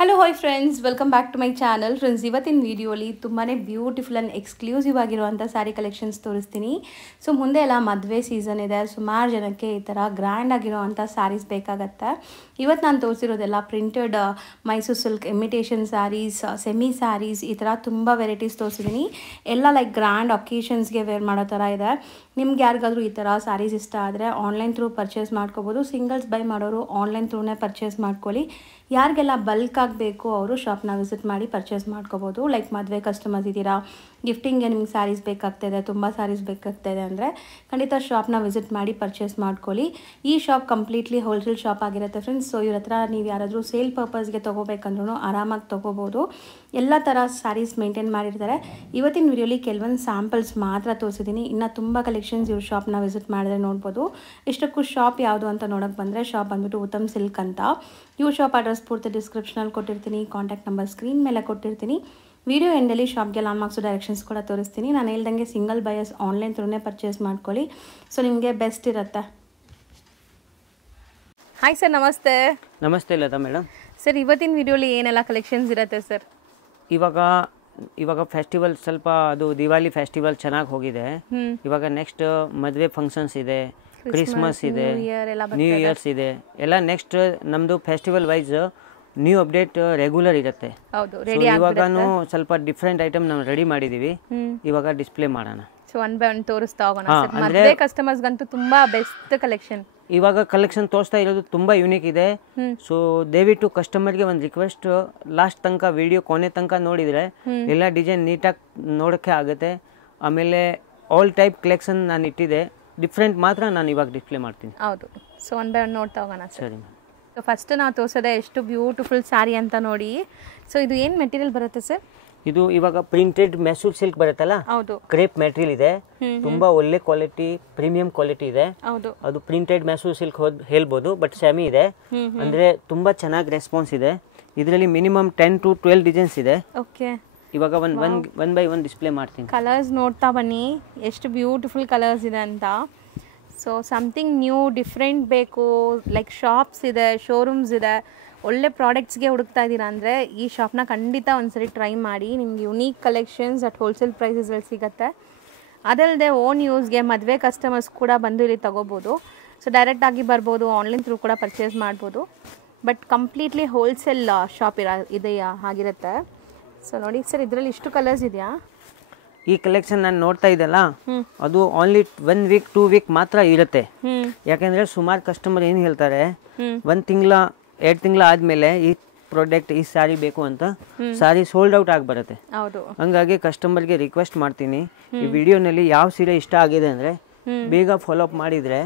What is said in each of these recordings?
Hello hi friends, welcome back to my channel. Friends, ಇವತ್ತಿನ ವಿಡಿಯೋಲಿ ತುಂಬಾ ಬ್ಯೂಟಿಫುಲ್ ಆ್ಯಂಡ್ ಎಕ್ಸ್ಕ್ಲೂಸಿವ್ ಆಗಿರುವಂಥ ಸ್ಯಾರಿ ಕಲೆಕ್ಷನ್ಸ್ ತೋರಿಸ್ತೀನಿ. ಸೊ ಮುಂದೆ ಎಲ್ಲ ಮದುವೆ ಸೀಸನ್ ಇದೆ. ಸುಮಾರು ಜನಕ್ಕೆ ಈ ಥರ ಗ್ರ್ಯಾಂಡ್ ಆಗಿರೋವಂಥ ಸ್ಯಾರೀಸ್ ಬೇಕಾಗತ್ತೆ. ಇವತ್ತು ನಾನು ತೋರಿಸಿರೋದೆಲ್ಲ printed Mysuru silk imitation sarees, semi sarees, ಈ ಥರ ತುಂಬ ವೆರೈಟೀಸ್ ತೋರಿಸಿದ್ದೀನಿ. ಎಲ್ಲ ಲೈಕ್ ಗ್ರ್ಯಾಂಡ್ ಒಕೇಶನ್ಸ್ಗೆ ವೇರ್ ಮಾಡೋ ಥರ ಇದೆ. ನಿಮ್ಗೆ ಯಾರಿಗಾದ್ರೂ ಈ ಥರ ಸ್ಯಾರೀಸ್ ಇಷ್ಟ ಆದರೆ ಆನ್ಲೈನ್ ಥ್ರೂ ಪರ್ಚೇಸ್ ಮಾಡ್ಕೋಬೋದು. ಸಿಂಗಲ್ಸ್ ಬೈ ಮಾಡೋರು ಆನ್ಲೈನ್ ಥ್ರೂನೇ ಪರ್ಚೇಸ್ ಮಾಡ್ಕೊಳ್ಳಿ. ಯಾರಿಗೆಲ್ಲ ಬಲ್ಕ್ ಆಗಬೇಕು ಅವರು ಶಾಪ್ನ ವಿಸಿಟ್ ಮಾಡಿ ಪರ್ಚೇಸ್ ಮಾಡ್ಕೋಬೋದು. ಲೈಕ್ ಮದುವೆ ಕಸ್ಟಮರ್ಸ್ ಇದ್ದೀರಾ, ಗಿಫ್ಟಿಂಗ್ಗೆ ನಿಮ್ಗೆ ಸ್ಯಾರೀಸ್ ಬೇಕಾಗ್ತಾಯಿದೆ, ತುಂಬ ಸ್ಯಾರೀಸ್ ಬೇಕಾಗ್ತಾಯಿದೆ ಅಂದರೆ ಖಂಡಿತ ಶಾಪ್ನ ವಿಸಿಟ್ ಮಾಡಿ ಪರ್ಚೇಸ್ ಮಾಡ್ಕೊಳ್ಳಿ. ಈ ಶಾಪ್ ಕಂಪ್ಲೀಟ್ಲಿ ಹೋಲ್ಸೇಲ್ ಶಾಪ್ ಆಗಿರುತ್ತೆ ಫ್ರೆಂಡ್ಸ್. ಸೊ ಇವ್ರ ಹತ್ರ ನೀವು ಯಾರಾದರೂ ಸೇಲ್ ಪರ್ಪಸ್ಗೆ ತೊಗೋಬೇಕಂದ್ರೂ ಆರಾಮಾಗಿ ತೊಗೋಬೋದು. ಎಲ್ಲ ಥರ ಸ್ಯಾರೀಸ್ ಮೇಂಟೈನ್ ಮಾಡಿರ್ತಾರೆ. ಇವತ್ತಿನ ವಿಡಿಯೋಲಿ ಕೆಲವೊಂದು ಸ್ಯಾಂಪಲ್ಸ್ ಮಾತ್ರ ತೋರಿಸಿದ್ದೀನಿ. ಇನ್ನು ತುಂಬ ಕಲೆಕ್ಷನ್ಸ್ ಇವ್ರ ಶಾಪ್ನ ವಿಸಿಟ್ ಮಾಡಿದ್ರೆ ನೋಡ್ಬೋದು. ಇಷ್ಟಕ್ಕೂ ಶಾಪ್ ಯಾವುದು ಅಂತ ನೋಡೋಕ್ಕೆ ಬಂದರೆ ಶಾಪ್ ಬಂದ್ಬಿಟ್ಟು ಉತ್ತಮ್ ಸಿಲ್ಕ್ ಅಂತ. ಇವ್ರ ಶಾಪ್ ಅಡ್ರೆಸ್ ಪೂರ್ತಿ ಡಿಸ್ಕ್ರಿಪ್ಷನಲ್ಲಿ ಕೊಟ್ಟಿರ್ತೀನಿ, ಕಾಂಟ್ಯಾಕ್ಟ್ ನಂಬರ್ ಸ್ಕ್ರೀನ್ ಮೇಲೆ ಕೊಟ್ಟಿರ್ತೀನಿ. ವಿಡಿಯೋ ಎಂಡಲ್ಲಿ ಶಾಪ್ಗೆ ಲಾಂಗ್ ಮಾರ್ಕ್ಸು ಡೈರೆಕ್ಷನ್ಸ್ ಕೂಡ ತೋರಿಸ್ತೀನಿ. ನಾನು ಹೇಳ್ದಂಗೆ ಸಿಂಗಲ್ ಬಯರ್ಸ್ ಆನ್ಲೈನ್ ಥ್ರೂನೇ ಪರ್ಚೇಸ್ ಮಾಡ್ಕೊಳ್ಳಿ. ಸೊ ನಿಮಗೆ ಬೆಸ್ಟ್ ಇರುತ್ತೆ. ಹಾಯ್ ಸರ್, ನಮಸ್ತೆ. ನಮಸ್ತೆ ಲತಾ ಮೇಡಮ್. ಸರ್, ಇವತ್ತಿನ ವಿಡಿಯೋಲಿ ಏನೆಲ್ಲ ಕಲೆಕ್ಷನ್ಸ್ ಇರುತ್ತೆ ಸರ್? ಇವಾಗ ಫೆಸ್ಟಿವಲ್ ಸ್ವಲ್ಪ ಅದು ದಿವಾಲಿ ಫೆಸ್ಟಿವಲ್ ಚೆನ್ನಾಗಿ ಹೋಗಿದೆ. ಇವಾಗ ನೆಕ್ಸ್ಟ್ ಮದುವೆ ಫಂಕ್ಷನ್ಸ್ ಇದೆ, ಕ್ರಿಸ್ಮಸ್ ಇದೆ, ನ್ಯೂ ಇಯರ್ಸ್ ಇದೆ. ಎಲ್ಲ ನೆಕ್ಸ್ಟ್ ನಮ್ಮದು festival wise new update regular ಇರುತ್ತೆ. ಇವಾಗನೂ ಸ್ವಲ್ಪ ಡಿಫ್ರೆಂಟ್ ಐಟಮ್ ನಾವು ರೆಡಿ ಮಾಡಿದ್ದೀವಿ. ಇವಾಗ ಡಿಸ್ಪ್ಲೇ ಮಾಡೋಣ. ಸೊ ಒನ್ ಬೈ ಒನ್ ತೋರಿಸ್ತಾ ಹೋಗೋಣ. ಮದುವೆ ಕಸ್ಟಮರ್ಸ್ಗಂತೂ ತುಂಬಾ ಬೆಸ್ಟ್ ಕಲೆಕ್ಷನ್. ಇವಾಗ ಕಲೆಕ್ಷನ್ ತೋರಿಸ್ತಾ ಇರೋದು ತುಂಬ ಯೂನಿಕ್ ಇದೆ. ಸೊ ದಯವಿಟ್ಟು ಕಸ್ಟಮರ್ಗೆ ಒಂದು ರಿಕ್ವೆಸ್ಟ್, ಲಾಸ್ಟ್ ತನಕ ವಿಡಿಯೋ ಕೊನೆ ತನಕ ನೋಡಿದರೆ ಎಲ್ಲ ಡಿಸೈನ್ ನೀಟಾಗಿ ನೋಡೋಕ್ಕೆ ಆಗುತ್ತೆ. ಆಮೇಲೆ ಆಲ್ ಟೈಪ್ ಕಲೆಕ್ಷನ್ ನಾನು ಇಟ್ಟಿದೆ, ಡಿಫ್ರೆಂಟ್ ಮಾತ್ರ ನಾನು ಇವಾಗ ಡಿಸ್ಪ್ಲೇ ಮಾಡ್ತೀನಿ. ಹೌದು. ಸೊ ಒನ್ ಬೈ ಒನ್ ನೋಡ್ತಾ ಹೋಗೋಣ. ಸರಿ. ಸೊ ಫಸ್ಟ್ ನಾವು ತೋರಿಸೋದೆ ಎಷ್ಟು ಬ್ಯೂಟಿಫುಲ್ ಸ್ಯಾರಿ ಅಂತ ನೋಡಿ. ಸೊ ಇದು ಏನು ಮೆಟೀರಿಯಲ್ ಬರುತ್ತೆ ಸರ್? ಇದು ಇವಾಗ ಪ್ರಿಂಟೆಡ್ ಮೆಸೂರ್ ಸಿಲ್ಕ್ ಬರುತ್ತಲ್ಲ, ಹೌದು, ಕ್ರೇಪ್ ಮೆಟೀರಿಯಲ್ ಇದೆ. ತುಂಬಾ ಒಳ್ಳೆ ಕ್ವಾಲಿಟಿ, ಪ್ರೀಮಿಯಂ ಕ್ವಾಲಿಟಿ ಇದೆ. ಹೌದು, ಅದು ಪ್ರಿಂಟೆಡ್ ಮೆಸೂರ್ ಸಿಲ್ಕ್ ಹೇಳ್ಬೋದು, ಬಟ್ ಸೆಮಿ ಇದೆ. ಅಂದ್ರೆ ತುಂಬಾ ಚೆನ್ನಾಗಿ ರೆಸ್ಪಾನ್ಸ್ ಇದೆ. ಇದರಲ್ಲಿ ಮಿನಿಮಮ್ 10 to 12 ಡಿಸೈನ್ಸ್ ಇದೆ. ಓಕೆ. ಇವಾಗ ಒನ್ ಬೈ ಒನ್ ಡಿಸ್ಪ್ಲೇ ಮಾಡ್ತೀನಿ. ಕಲರ್ಸ್ ನೋಡ್ತಾ ಬನ್ನಿ, ಎಷ್ಟು ಬ್ಯೂಟಿಫುಲ್ ಕಲರ್ಸ್ ಇದೆ ಅಂತ. ಸೊ ಸಮಥಿಂಗ್ ನ್ಯೂ ಡಿಫ್ರೆಂಟ್ ಬೇಕು, ಲೈಕ್ ಶಾಪ್ಸ್ ಇದೆ, ಶೋರೂಮ್ಸ್ ಇದೆ, ಒಳ್ಳೆ ಪ್ರಾಡಕ್ಟ್ಸ್ಗೆ ಹುಡುಕ್ತಾ ಇದ್ದೀರಾ ಅಂದರೆ ಈ ಶಾಪ್ನ ಖಂಡಿತ ಒಂದ್ಸರಿ ಟ್ರೈ ಮಾಡಿ. ನಿಮ್ಗೆ ಯುನೀಕ್ ಕಲೆಕ್ಷನ್ಸ್ ಅಟ್ ಹೋಲ್ಸೇಲ್ ಪ್ರೈಸಸ್ಗಳು ಸಿಗುತ್ತೆ. ಅದಲ್ಲದೆ ಓನ್ ಯೂಸ್ಗೆ ಮದುವೆ ಕಸ್ಟಮರ್ಸ್ ಕೂಡ ಬಂದು ಇಲ್ಲಿ ತೊಗೋಬೋದು. ಸೊ ಡೈರೆಕ್ಟಾಗಿ ಬರ್ಬೋದು, ಆನ್ಲೈನ್ ಥ್ರೂ ಕೂಡ ಪರ್ಚೇಸ್ ಮಾಡ್ಬೋದು. ಬಟ್ ಕಂಪ್ಲೀಟ್ಲಿ ಹೋಲ್ಸೇಲ್ ಶಾಪ್ ಇದೆಯಾ ಆಗಿರುತ್ತೆ. ಸೊ ನೋಡಿ ಸರ್, ಇದರಲ್ಲಿ ಇಷ್ಟು ಕಲರ್ಸ್ ಇದೆಯಾ? ಈ ಕಲೆಕ್ಷನ್ ನಾನು ನೋಡ್ತಾ ಇದ್ದಲ್ಲ, ಅದು ಓನ್ಲಿ 1 week 2 week ಮಾತ್ರ ಇರುತ್ತೆ. ಯಾಕೆಂದ್ರೆ ಸುಮಾರು ಕಸ್ಟಮರ್ ಏನು ಹೇಳ್ತಾರೆ, 1 ತಿಂಗಳ 2 ತಿಂಗಳ ಆದ್ಮೇಲೆ ಈ ಪ್ರಾಡಕ್ಟ್, ಈ ಸ್ಯಾರಿ ಬೇಕು ಅಂತ ಸ್ಯಾರಿ ಸೋಲ್ಡ್ ಔಟ್ ಆಗಿಬರುತ್ತೆ. ಹಂಗಾಗಿ ಕಸ್ಟಮರ್ಗೆ ರಿಕ್ವೆಸ್ಟ್ ಮಾಡ್ತೀನಿ, ಈ ವಿಡಿಯೋನಲ್ಲಿ ಯಾವ ಸೀರೆ ಇಷ್ಟ ಆಗಿದೆ ಅಂದ್ರೆ ಬೇಗ ಫಾಲೋ ಅಪ್ ಮಾಡಿದ್ರೆ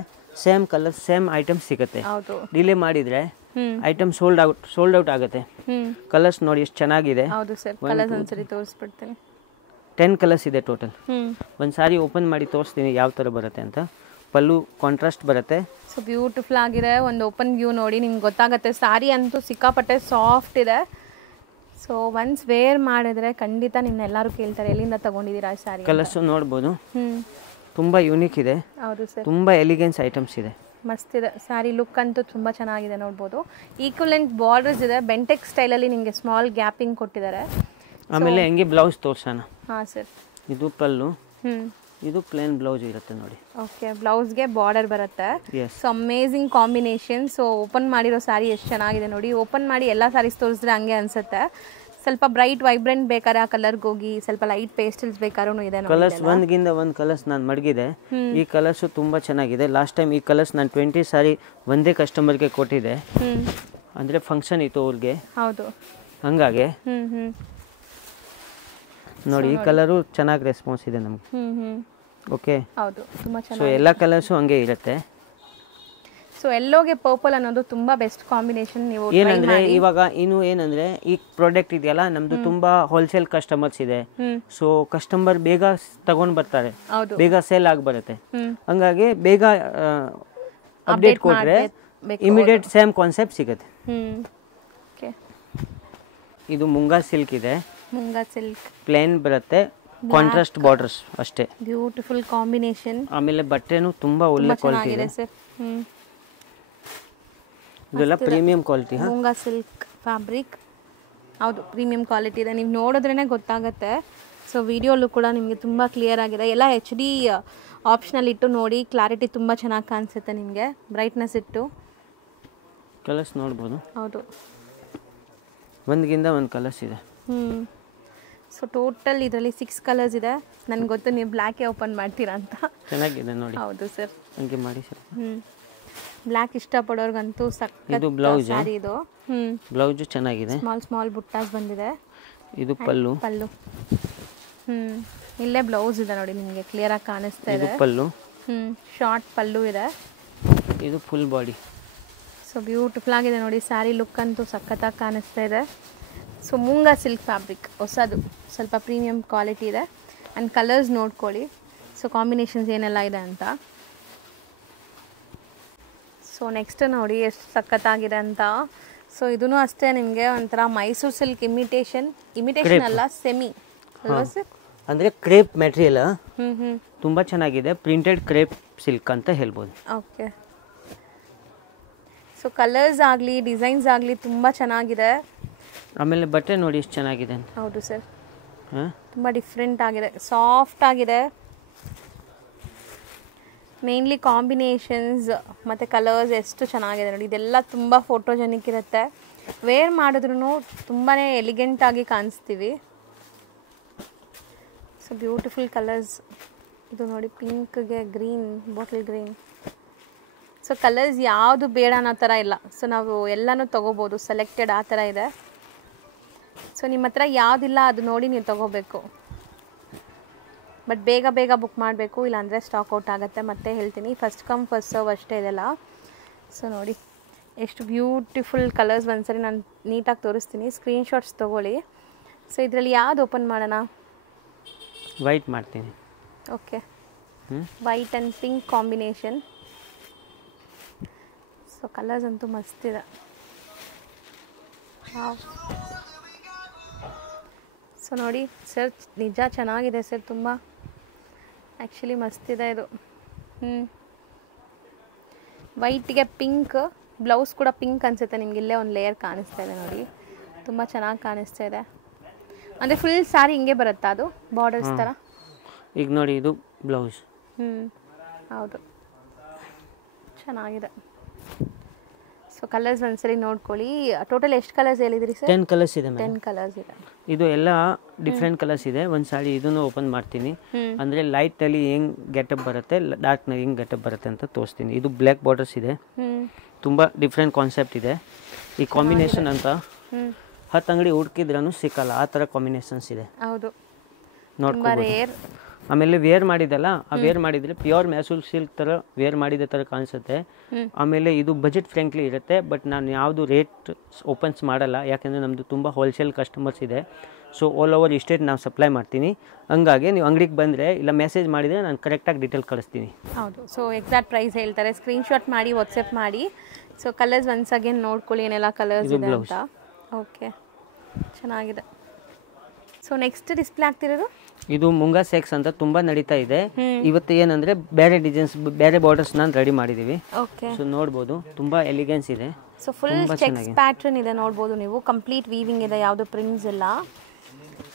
ಸೇಮ್ ಕಲರ್ ಸೇಮ್ ಐಟಮ್ ಸಿಗುತ್ತೆ. ಡಿಲೇ ಮಾಡಿದ್ರೆ ಐಟಮ್ ಸೋಲ್ಡ್ ಔಟ್ ಆಗುತ್ತೆ. ಕಲರ್ಸ್ ನೋಡಿ ಎಷ್ಟು ಚೆನ್ನಾಗಿದೆ. 10 ಕಲರ್ಸ್ ಇದೆ ಟೋಟಲ್. ಒಂದು ಸಾರಿ ಓಪನ್ ಮಾಡಿ ತೋರಿಸ್ತೀನಿ ಯಾವ ಥರ ಬರುತ್ತೆ ಅಂತ. ಪಲ್ಲು ಕಾಂಟ್ರಾಸ್ಟ್ ಬರುತ್ತೆ. ಸೊ ಬ್ಯೂಟಿಫುಲ್ ಆಗಿದೆ. ಒಂದು ಓಪನ್ ವ್ಯೂ ನೋಡಿ ನಿಮ್ಗೆ ಗೊತ್ತಾಗುತ್ತೆ. ಸ್ಯಾರಿ ಅಂತೂ ಸಿಕ್ಕಾಪಟ್ಟೆ ಸಾಫ್ಟ್ ಇದೆ. ಸೊ ಒನ್ಸ್ ವೇರ್ ಮಾಡಿದ್ರೆ ಖಂಡಿತ ನಿಮ್ನೆಲ್ಲರೂ ಕೇಳ್ತಾರೆ ಎಲ್ಲಿಂದ ತಗೊಂಡಿದ್ದೀರಾ ಸ್ಯಾರಿ. ಕಲರ್ಸ್ ನೋಡ್ಬೋದು, ತುಂಬ ಯೂನಿಕ್ ಇದೆ. ಹೌದು ಸರ್, ತುಂಬ ಎಲಿಗೆನ್ಸ್ ಐಟಮ್ಸ್ ಇದೆ. ಮಸ್ತ್ ಇದೆ ಸ್ಯಾರಿ. ಲುಕ್ ಅಂತೂ ತುಂಬ ಚೆನ್ನಾಗಿದೆ ನೋಡ್ಬೋದು. ಈಕ್ವಲೆಂಟ್ ಬಾರ್ಡರ್ಸ್ ಇದೆ. ಬೆಂಟೆಕ್ ಸ್ಟೈಲಲ್ಲಿ ನಿಮಗೆ ಸ್ಮಾಲ್ ಗ್ಯಾಪಿಂಗ್ ಕೊಟ್ಟಿದ್ದಾರೆ. ಆಮೇಲೆ ಹೆಂಗೆ ಬ್ಲೌಸ್ ತೋರ್ಸೋಣ. ಹಾಂ ಸರ್, ಇದು ಪಲ್ಲು, ಇದು ಪ್ಲೇನ್ ಬ್ಲೌಸ್ ಇರುತ್ತೆ ನೋಡಿ. ಓಕೆ, ಬ್ಲೌಸ್ಗೆ ಬಾರ್ಡರ್ ಬರುತ್ತೆ. So amazing combination. So open ಮಾಡಿರೋ ಸ್ಯಾರಿ ಎಷ್ಟು ಚೆನ್ನಾಗಿದೆ ನೋಡಿ. ಓಪನ್ ಮಾಡಿ ಎಲ್ಲ ಸ್ಯಾರೀಸ್ ತೋರಿಸಿದ್ರೆ ಹಂಗೆ ಅನ್ಸುತ್ತೆ. ಸ್ವಲ್ಪ ಬ್ರೈಟ್ ವೈಬ್ರೆಂಟ್ ಬೇಕಾದ್ರೆ ಆ ಕಲರ್ಗೆ ಹೋಗಿ, ಸ್ವಲ್ಪ ಲೈಟ್ ಪೇಸ್ಟಲ್ಸ್ ಬೇಕಾದ್ರೂ ಇದೆ. ಕಲರ್ಸ್ ಒಂದ್ಗಿಂತ ಒಂದು ಕಲರ್ಸ್ ನಾನು ಮಡಗಿದೆ. ಈ ಕಲರ್ಸು ತುಂಬ ಚೆನ್ನಾಗಿದೆ. ಲಾಸ್ಟ್ ಟೈಮ್ ಈ ಕಲರ್ಸ್ ನಾನು 20 ಸಾರಿ ಒಂದೇ ಕಸ್ಟಮರ್ಗೆ ಕೊಟ್ಟಿದ್ದೆ. ಅಂದರೆ ಫಂಕ್ಷನ್ ಇತ್ತು ಅವ್ರಿಗೆ. ಹೌದು, ಹಂಗಾಗಿ ನೋಡಿ ಈ ಕಲರು ಚೆನ್ನಾಗಿ ರೆಸ್ಪಾನ್ಸ್ ಇದೆ ನಮಗೆ. ಓಕೆ, ಹೌದು, ತುಂಬ ಚೆನ್ನಾಗಿ. ಸೊ ಎಲ್ಲ ಕಲರ್ಸು ಹಂಗೆ ಇರುತ್ತೆ. ಸೊ ಎಲ್ಲೋಗೆ ಪರ್ಪಲ್ ಅನ್ನೋದು ತುಂಬಾ ಬೆಸ್ಟ್ ಕಾಂಬಿನೇಷನ್. ನೀವು ಏನಂದ್ರೆ ಇವಾಗ ಇನ್ನು ಏನಂದ್ರೆ ಈ ಪ್ರಾಡಕ್ಟ್ ಇದೆಯಲ್ಲ, ನಮ್ದು ತುಂಬಾ ಹೋಲ್ಸೇಲ್ ಕಸ್ಟಮರ್ಸ್ ಇದೆ. ಸೊ ಕಸ್ಟಮರ್ ಬೇಗ ತಗೊಂಡ್ ಬರ್ತಾರೆ, ಬೇಗ ಸೇಲ್ ಆಗಿ ಬರುತ್ತೆ. ಹಂಗಾಗಿ ಬೇಗ ಅಪ್ಡೇಟ್ ಕೊಟ್ರೆ ಇಮಿಡಿಯೇಟ್ ಸೇಮ್ ಕಾನ್ಸೆಪ್ಟ್ ಸಿಗುತ್ತೆ. ಇದು ಮುಂಗಾ ಸಿಲ್ಕ್ ಇದೆ. ಮುಂಗಾ ಸಿಲ್ಕ್ ಪ್ಲೇನ್ ಬರುತ್ತೆ, ಕಾಂಟ್ರಾಸ್ಟ್ ಬಾರ್ಡರ್ಸ್ ಅಷ್ಟೇ. Beautiful combination. ಆಮೇಲೆ ಬಟ್ಟೆನೂ ತುಂಬಾ ಒಳ್ಳೆ ಕ್ವಾಲಿಟಿ ಇದೆ ಸರ್. ಇದೆಲ್ಲ premium quality. Moonga silk fabric ಹೌದು ಪ್ರೀಮಿಯಂ ಕ್ವಾಲಿಟಿ ಇದೆ, ನೀವು ನೋಡಿದ್ರೇ ಗೊತ್ತಾಗುತ್ತೆ. ಸೊ ವಿಡಿಯೋಲ್ಲೂ ಕೂಡ ನಿಮಗೆ ತುಂಬ ಕ್ಲಿಯರ್ ಆಗಿದೆ. ಎಲ್ಲ HD ಆಪ್ಷನಲ್ಲಿ ಇಟ್ಟು ನೋಡಿ, ಕ್ಲಾರಿಟಿ ತುಂಬ ಚೆನ್ನಾಗಿ ಕಾಣಿಸುತ್ತೆ ನಿಮಗೆ, ಬ್ರೈಟ್ನೆಸ್ ಇಟ್ಟು. ಕಲರ್ಸ್ ನೋಡ್ಬೋದು. ಹೌದು, ಒಂದ್ಗಿಂತ ಒಂದು ಕಲರ್ಸ್ ಇದೆ. ಸೊ ಟೋಟಲ್ ಇದರಲ್ಲಿ 6 ಕಲರ್ಸ್ ಇದೆ. ನನಗೆ ಗೊತ್ತು ನೀವು ಬ್ಲ್ಯಾಕೇ ಓಪನ್ ಮಾಡ್ತೀರಾ ಅಂತ. ಚೆನ್ನಾಗಿದೆ ನೋಡಿ. ಹೌದು ಸರ್, ಹಂಗೆ ಮಾಡಿ ಸರ್. ಬ್ಲ್ಯಾಕ್ ಇಷ್ಟಪಡೋರ್ಗಂತೂ ಇದು ಬ್ಲೌಸ್ ಸ್ಯಾರಿ ಇದು. ಬ್ಲೌಸ್ ಚೆನ್ನಾಗಿದೆ. ಸ್ಮಾಲ್ ಬುಟ್ಟಾಸ್ ಬಂದಿದೆ. ಇದು ಪಲ್ಲು. ಇಲ್ಲೇ ಬ್ಲೌಸ್ ಇದೆ ನೋಡಿ, ನಿಮಗೆ ಕ್ಲಿಯರ್ ಆಗಿ ಕಾಣಿಸ್ತಾ ಇದೆ. ಪಲ್ಲು ಶಾರ್ಟ್ ಪಲ್ಲು ಇದೆ. ಇದು ಫುಲ್ ಬಾಡಿ. ಸೊ ಬ್ಯೂಟಿಫುಲ್ ಆಗಿದೆ ನೋಡಿ, ಸ್ಯಾರಿ ಲುಕ್ ಅಂತೂ ಸಖತ್ತಾಗಿ ಕಾಣಿಸ್ತಾ ಇದೆ. ಸೊ ಮೂಂಗಾ ಸಿಲ್ಕ್ ಫ್ಯಾಬ್ರಿಕ್, ಹೊಸದು, ಸ್ವಲ್ಪ ಪ್ರೀಮಿಯಂ ಕ್ವಾಲಿಟಿ ಇದೆ. ಆ್ಯಂಡ್ ಕಲರ್ಸ್ ನೋಡ್ಕೊಳ್ಳಿ, ಸೊ ಕಾಂಬಿನೇಷನ್ಸ್ ಏನೆಲ್ಲ ಇದೆ ಅಂತ. ಸೊ ನೆಕ್ಸ್ಟ್ ನೋಡಿ ಎಷ್ಟು ಸಖತ್ತಾಗಿದೆ ಅಂತ. ಸೊ ಇದೂ ಅಷ್ಟೇ, ನಿಮಗೆ ಒಂಥರ ಮೈಸೂರು ಸಿಲ್ಕ್ ಇಮಿಟೇಷನ್ ಅಲ್ಲ, ಸೆಮಿ ಅಲ್ವಾ ಸರ್? ಅಂದರೆ ಕ್ರೇಪ್ ಮೆಟೀರಿಯಲ್ ತುಂಬ ಚೆನ್ನಾಗಿದೆ. ಪ್ರಿಂಟೆಡ್ ಕ್ರೇಪ್ ಸಿಲ್ಕ್ ಅಂತ ಹೇಳ್ಬೋದು. ಓಕೆ. ಸೊ ಕಲರ್ಸ್ ಆಗಲಿ ಡಿಸೈನ್ಸ್ ಆಗಲಿ ತುಂಬ ಚೆನ್ನಾಗಿದೆ. ಆಮೇಲೆ ಬಟ್ಟೆ ನೋಡಿ ಎಷ್ಟು ಚೆನ್ನಾಗಿದೆ ಅಂತ. ಹೌದು ಸರ್, ತುಂಬ ಡಿಫ್ರೆಂಟ್ ಆಗಿದೆ, ಸಾಫ್ಟ್ ಆಗಿದೆ. ಮೇನ್ಲಿ ಕಾಂಬಿನೇಷನ್ಸ್ ಮತ್ತು ಕಲರ್ಸ್ ಎಷ್ಟು ಚೆನ್ನಾಗಿದೆ ನೋಡಿ. ಇದೆಲ್ಲ ತುಂಬ ಫೋಟೋಜೆನಿಕ್ ಇರುತ್ತೆ. ವೇರ್ ಮಾಡಿದ್ರೂ ತುಂಬಾ ಎಲಿಗೆಂಟಾಗಿ ಕಾಣಿಸ್ತೀವಿ. So beautiful colours. ಇದು ನೋಡಿ, ಪಿಂಕ್ಗೆ green, bottle green. So colours ಯಾವುದು ಬೇಡ ಅನ್ನೋ ಥರ ಇಲ್ಲ. ಸೊ ನಾವು ಎಲ್ಲನೂ ತೊಗೋಬೋದು, ಸೆಲೆಕ್ಟೆಡ್ ಆ ಥರ ಇದೆ. ಸೊ ನಿಮ್ಮ ಹತ್ರ ಯಾವುದಿಲ್ಲ ಅದು ನೋಡಿ ನೀವು ತೊಗೋಬೇಕು. ಬಟ್ ಬೇಗ ಬುಕ್ ಮಾಡಬೇಕು, ಇಲ್ಲಾಂದರೆ ಸ್ಟಾಕ್ ಔಟ್ ಆಗುತ್ತೆ. ಮತ್ತೆ ಹೇಳ್ತೀನಿ, ಫಸ್ಟ್ ಕಮ್ ಫಸ್ಟ್ ಸರ್ವ್ ಅಷ್ಟೇ ಇದೆಲ್ಲ. ಸೊ ನೋಡಿ ಎಷ್ಟು ಬ್ಯೂಟಿಫುಲ್ ಕಲರ್ಸ್. ಒಂದ್ಸರಿ ನಾನು ನೀಟಾಗಿ ತೋರಿಸ್ತೀನಿ, ಸ್ಕ್ರೀನ್ಶಾಟ್ಸ್ ತೊಗೊಳ್ಳಿ. ಸೊ ಇದರಲ್ಲಿ ಯಾವುದು ಓಪನ್ ಮಾಡೋಣ? ವೈಟ್ ಮಾಡ್ತೀನಿ. Okay, white and pink combination. So colours ಅಂತೂ ಮಸ್ತಿದೆ. ಸೊ ನೋಡಿ ಸರ್, ನಿಜ ಚೆನ್ನಾಗಿದೆ ಸರ್, ತುಂಬ ಆ್ಯಕ್ಚುಲಿ ಮಸ್ತಿದೆ ಇದು. ವೈಟಿಗೆ ಪಿಂಕ್, ಬ್ಲೌಸ್ ಕೂಡ ಪಿಂಕ್ ಅನಿಸುತ್ತೆ ನಿಮ್ಗೆ. ಇಲ್ಲೇ ಒಂದು ಲೇಯರ್ ಕಾಣಿಸ್ತಾ ಇದೆ ನೋಡಿ, ತುಂಬ ಚೆನ್ನಾಗಿ ಕಾಣಿಸ್ತಾ ಇದೆ. ಅಂದರೆ ಫುಲ್ ಸ್ಯಾರಿ ಹಿಂಗೆ ಬರುತ್ತಾ ಅದು ಬಾರ್ಡರ್ಸ್ ಥರ? ಈಗ ನೋಡಿ, ಇದು ಬ್ಲೌಸ್. ಹೌದು, ಚೆನ್ನಾಗಿದೆ. ಸೊ ಕಲರ್ಸ್ ಒಂದ್ಸರಿ ನೋಡ್ಕೊಳ್ಳಿ. ಟೋಟಲ್ ಎಷ್ಟು ಕಲರ್ಸ್ ಹೇಳಿದ್ರಿ ಸರ್? 10 ಕಲರ್ಸ್ ಇದೆ. 10 ಕಲರ್ಸ್ ಇದೆ. ಇದು ಎಲ್ಲ ಡಿಫ್ರೆಂಟ್ ಕಲರ್ಸ್ ಇದೆ. ಒಂದು ಸಾರಿ ಇದನ್ನು ಓಪನ್ ಮಾಡ್ತೀನಿ, ಅಂದರೆ ಲೈಟಲ್ಲಿ ಹೆಂಗೆ ಗೆಟಪ್ ಬರುತ್ತೆ, ಡಾರ್ಕ್ನಲ್ಲಿ ಹೆಂಗೆ ಗೆಟಪ್ ಬರುತ್ತೆ ಅಂತ ತೋರಿಸ್ತೀನಿ. ಇದು ಬ್ಲ್ಯಾಕ್ ಬಾರ್ಡರ್ಸ್ ಇದೆ, ತುಂಬ ಡಿಫ್ರೆಂಟ್ ಕಾನ್ಸೆಪ್ಟ್ ಇದೆ. ಈ ಕಾಂಬಿನೇಷನ್ ಅಂತ 10 ಅಂಗಡಿ ಹುಡುಕಿದ್ರೂ ಸಿಕ್ಕಲ್ಲ, ಆ ಥರ ಕಾಂಬಿನೇಷನ್ಸ್ ಇದೆ. ಹೌದು, ನೋಡ್ಬೋದು. ಆಮೇಲೆ ವೇರ್ ಮಾಡಿದಲ್ಲ, ಆ ವೇರ್ ಮಾಡಿದರೆ ಪ್ಯೂರ್ ಮ್ಯಾಸೂಲ್ ಸಿಲ್ಕ್ ಥರ ವೇರ್ ಮಾಡಿದ ಥರ ಕಾಣಿಸುತ್ತೆ. ಆಮೇಲೆ ಇದು ಬಜೆಟ್ ಫ್ರೆಂಡ್ಲಿ ಇರುತ್ತೆ. ಬಟ್ ನಾನು ಯಾವುದು ರೇಟ್ ಓಪನ್ಸ್ ಮಾಡಲ್ಲ, ಯಾಕೆಂದರೆ ನಮ್ಮದು ತುಂಬ ಹೋಲ್ಸೇಲ್ ಕಸ್ಟಮರ್ಸ್ ಇದೆ. ಸೊ ಆಲ್ ಓವರ್ ಸ್ಟೇಟ್ ನಾವು ಸಪ್ಲೈ ಮಾಡ್ತೀನಿ. ಹಂಗಾಗಿ ನೀವು ಅಂಗಡಿಗೆ ಬಂದರೆ ಇಲ್ಲ ಮೆಸೇಜ್ ಮಾಡಿದರೆ ನಾನು ಕರೆಕ್ಟಾಗಿ ಡೀಟೇಲ್ ಕಳಿಸ್ತೀನಿ. ಹೌದು, ಸೊ ಎಕ್ಸಾಕ್ಟ್ ಪ್ರೈಸ್ ಹೇಳ್ತಾರೆ, ಸ್ಕ್ರೀನ್ಶಾಟ್ ಮಾಡಿ ವಾಟ್ಸಪ್ ಮಾಡಿ. ಸೊ ಕಲರ್ಸ್ ಒನ್ಸ್ ಅಗೇನ್ ನೋಡ್ಕೊಳ್ಳಿ, ಏನೆಲ್ಲ ಕಲರ್ಸ್ ಇದೆ ಅಂತ. ಓಕೆ, ಚೆನ್ನಾಗಿದೆ. ಸೊ ನೆಕ್ಸ್ಟ್ ಡಿಸ್ಪ್ಲೇ ಆಗ್ತಿರೋದು ಇದು ಮುಂಗಾ ಸೆಕ್ಸ್ ಅಂತ ತುಂಬ ನಡೀತಾ ಇದೆ. ಇವತ್ತು ಏನಂದರೆ ಬೇರೆ ಡಿಸೈನ್ಸ್, ಬೇರೆ ಬಾರ್ಡರ್ಸ್ ನಾನು ರೆಡಿ ಮಾಡಿದ್ದೀವಿ. ಓಕೆ, ಸೊ ನೋಡ್ಬೋದು, ತುಂಬ ಎಲಿಗೆನ್ಸ್ ಇದೆ. ಸೊ ಫುಲ್ ಚೆಕ್ಸ್ ಪ್ಯಾಟ್ರನ್ ಇದೆ, ನೋಡ್ಬೋದು ನೀವು. ಕಂಪ್ಲೀಟ್ ವೀವಿಂಗ್ ಇದೆ, ಯಾವುದು ಪ್ರಿಂಟ್ಸ್ ಇಲ್ಲ.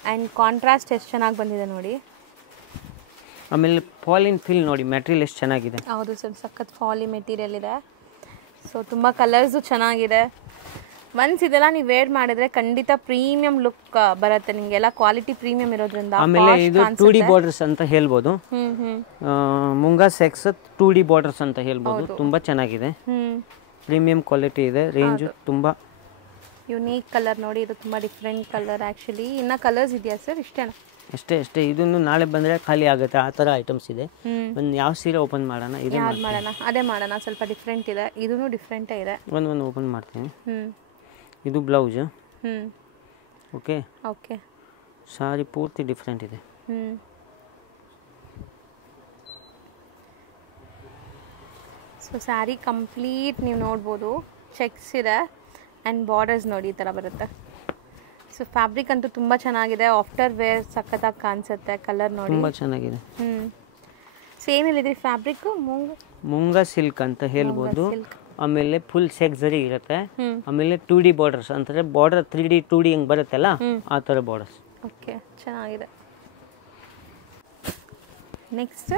ಆ್ಯಂಡ್ ಕಾಂಟ್ರಾಸ್ಟ್ ಎಷ್ಟು ಚೆನ್ನಾಗಿ ಬಂದಿದೆ ನೋಡಿ. ಆಮೇಲೆ ಫಾಲ್ ಇನ್ ಫಿಲ್ ನೋಡಿ, ಮೆಟೀರಿಯಲ್ ಎಷ್ಟು ಚೆನ್ನಾಗಿದೆ. ಹೌದು ಸರ್, ಸಖತ್ ಫಾಲಿ ಮೆಟೀರಿಯಲ್ ಇದೆ. ಸೊ ತುಂಬ ಕಲರ್ಸು ಚೆನ್ನಾಗಿದೆ. ಒನ್ಸ್ ಇದೆಲ್ಲ ನೀವು ವೇರ್ ಮಾಡಿದ್ರೆ ಖಂಡಿತ ಪ್ರೀಮಿಯಂ ಲುಕ್ ಬರುತ್ತೆ ನಿಮಗೆಲ್ಲ. ಕ್ವಾಲಿಟಿ ಪ್ರೀಮಿಯಂ ಇರೋದ್ರಿಂದ. ಆಮೇಲೆ ಇದು 2D ಬಾರ್ಡರ್ಸ್ ಅಂತ ಹೇಳ್ಬೋದು. ಮುಂಗಾ ಸೆಕ್ಸ್ 2D ಬಾರ್ಡರ್ಸ್ ಅಂತ ಹೇಳ್ಬೋದು. ತುಂಬ ಚೆನ್ನಾಗಿದೆ, ಪ್ರೀಮಿಯಂ ಕ್ವಾಲಿಟಿ ಇದೆ. ರೇಂಜು ತುಂಬ ಯುನೀಕ್ ಕಲರ್ ನೋಡಿ, ಇದು ತುಂಬ ಡಿಫ್ರೆಂಟ್ ಕಲರ್ ಆ್ಯಕ್ಚುಲಿ. ಇನ್ನು ಕಲರ್ಸ್ ಇದೆಯಾ ಸರ್? ಇಷ್ಟೇನಾ? ಅಷ್ಟೇ. ಇದನ್ನು ನಾಳೆ ಬಂದರೆ ಖಾಲಿ ಆಗುತ್ತೆ, ಆ ಥರ ಐಟಮ್ಸ್ ಇದೆ. ಒಂದು ಯಾವ ಸೀರೆ ಓಪನ್ ಮಾಡೋಣ? ಇದೆ ಮಾಡೋಣ, ಅದೇ ಮಾಡೋಣ. ಸ್ವಲ್ಪ ಡಿಫ್ರೆಂಟ್ ಇದೆ, ಇದೂ ಡಿಫ್ರೆಂಟೇ ಇದೆ. ಒಂದು ಓಪನ್ ಮಾಡ್ತೀನಿ. ಇದು ಬ್ಲೌಸ್. ಓಕೆ, ಸಾರಿ ಪೂರ್ತಿ ಡಿಫ್ರೆಂಟ್ ಇದೆ. ಸೊ ಸ್ಯಾರಿ ಕಂಪ್ಲೀಟ್ ನೀವು ನೋಡ್ಬೋದು, ಚೆಕ್ಸ್ ಇದೆ ಆ್ಯಂಡ್ ಬಾರ್ಡರ್ಸ್ ನೋಡಿ ಈ ಥರ ಬರುತ್ತೆ. ಸೊ ಫ್ಯಾಬ್ರಿಕ್ ಅಂತೂ ತುಂಬ ಚೆನ್ನಾಗಿದೆ. ಆಫ್ಟರ್ ವೇರ್ ಸಖತ್ತಾಗಿ ಕಾಣಿಸುತ್ತೆ. ಕಲರ್ ನೋಡಿ ತುಂಬ ಚೆನ್ನಾಗಿದೆ. ಸೊ ಏನಿಲ್ಲ ಫ್ಯಾಬ್ರಿಕ್ ಮುಂಗಾ ಸಿಲ್ಕ್ ಅಂತ ಹೇಳ್ಬೋದು. ಆಮೇಲೆ ಫುಲ್ ಸೆಕ್ ಜರಿ ಇರುತ್ತೆ, ಆಮೇಲೆ 2D ಬಾರ್ಡರ್ಸ್ ಅಂದರೆ ಬಾರ್ಡರ್ 3D 2D ಹೆಂಗೆ ಬರುತ್ತಲ್ಲ ಆ ಥರ ಬಾರ್ಡರ್ಸ್. ಓಕೆ, ಚೆನ್ನಾಗಿದೆ. ನೆಕ್ಸ್ಟ್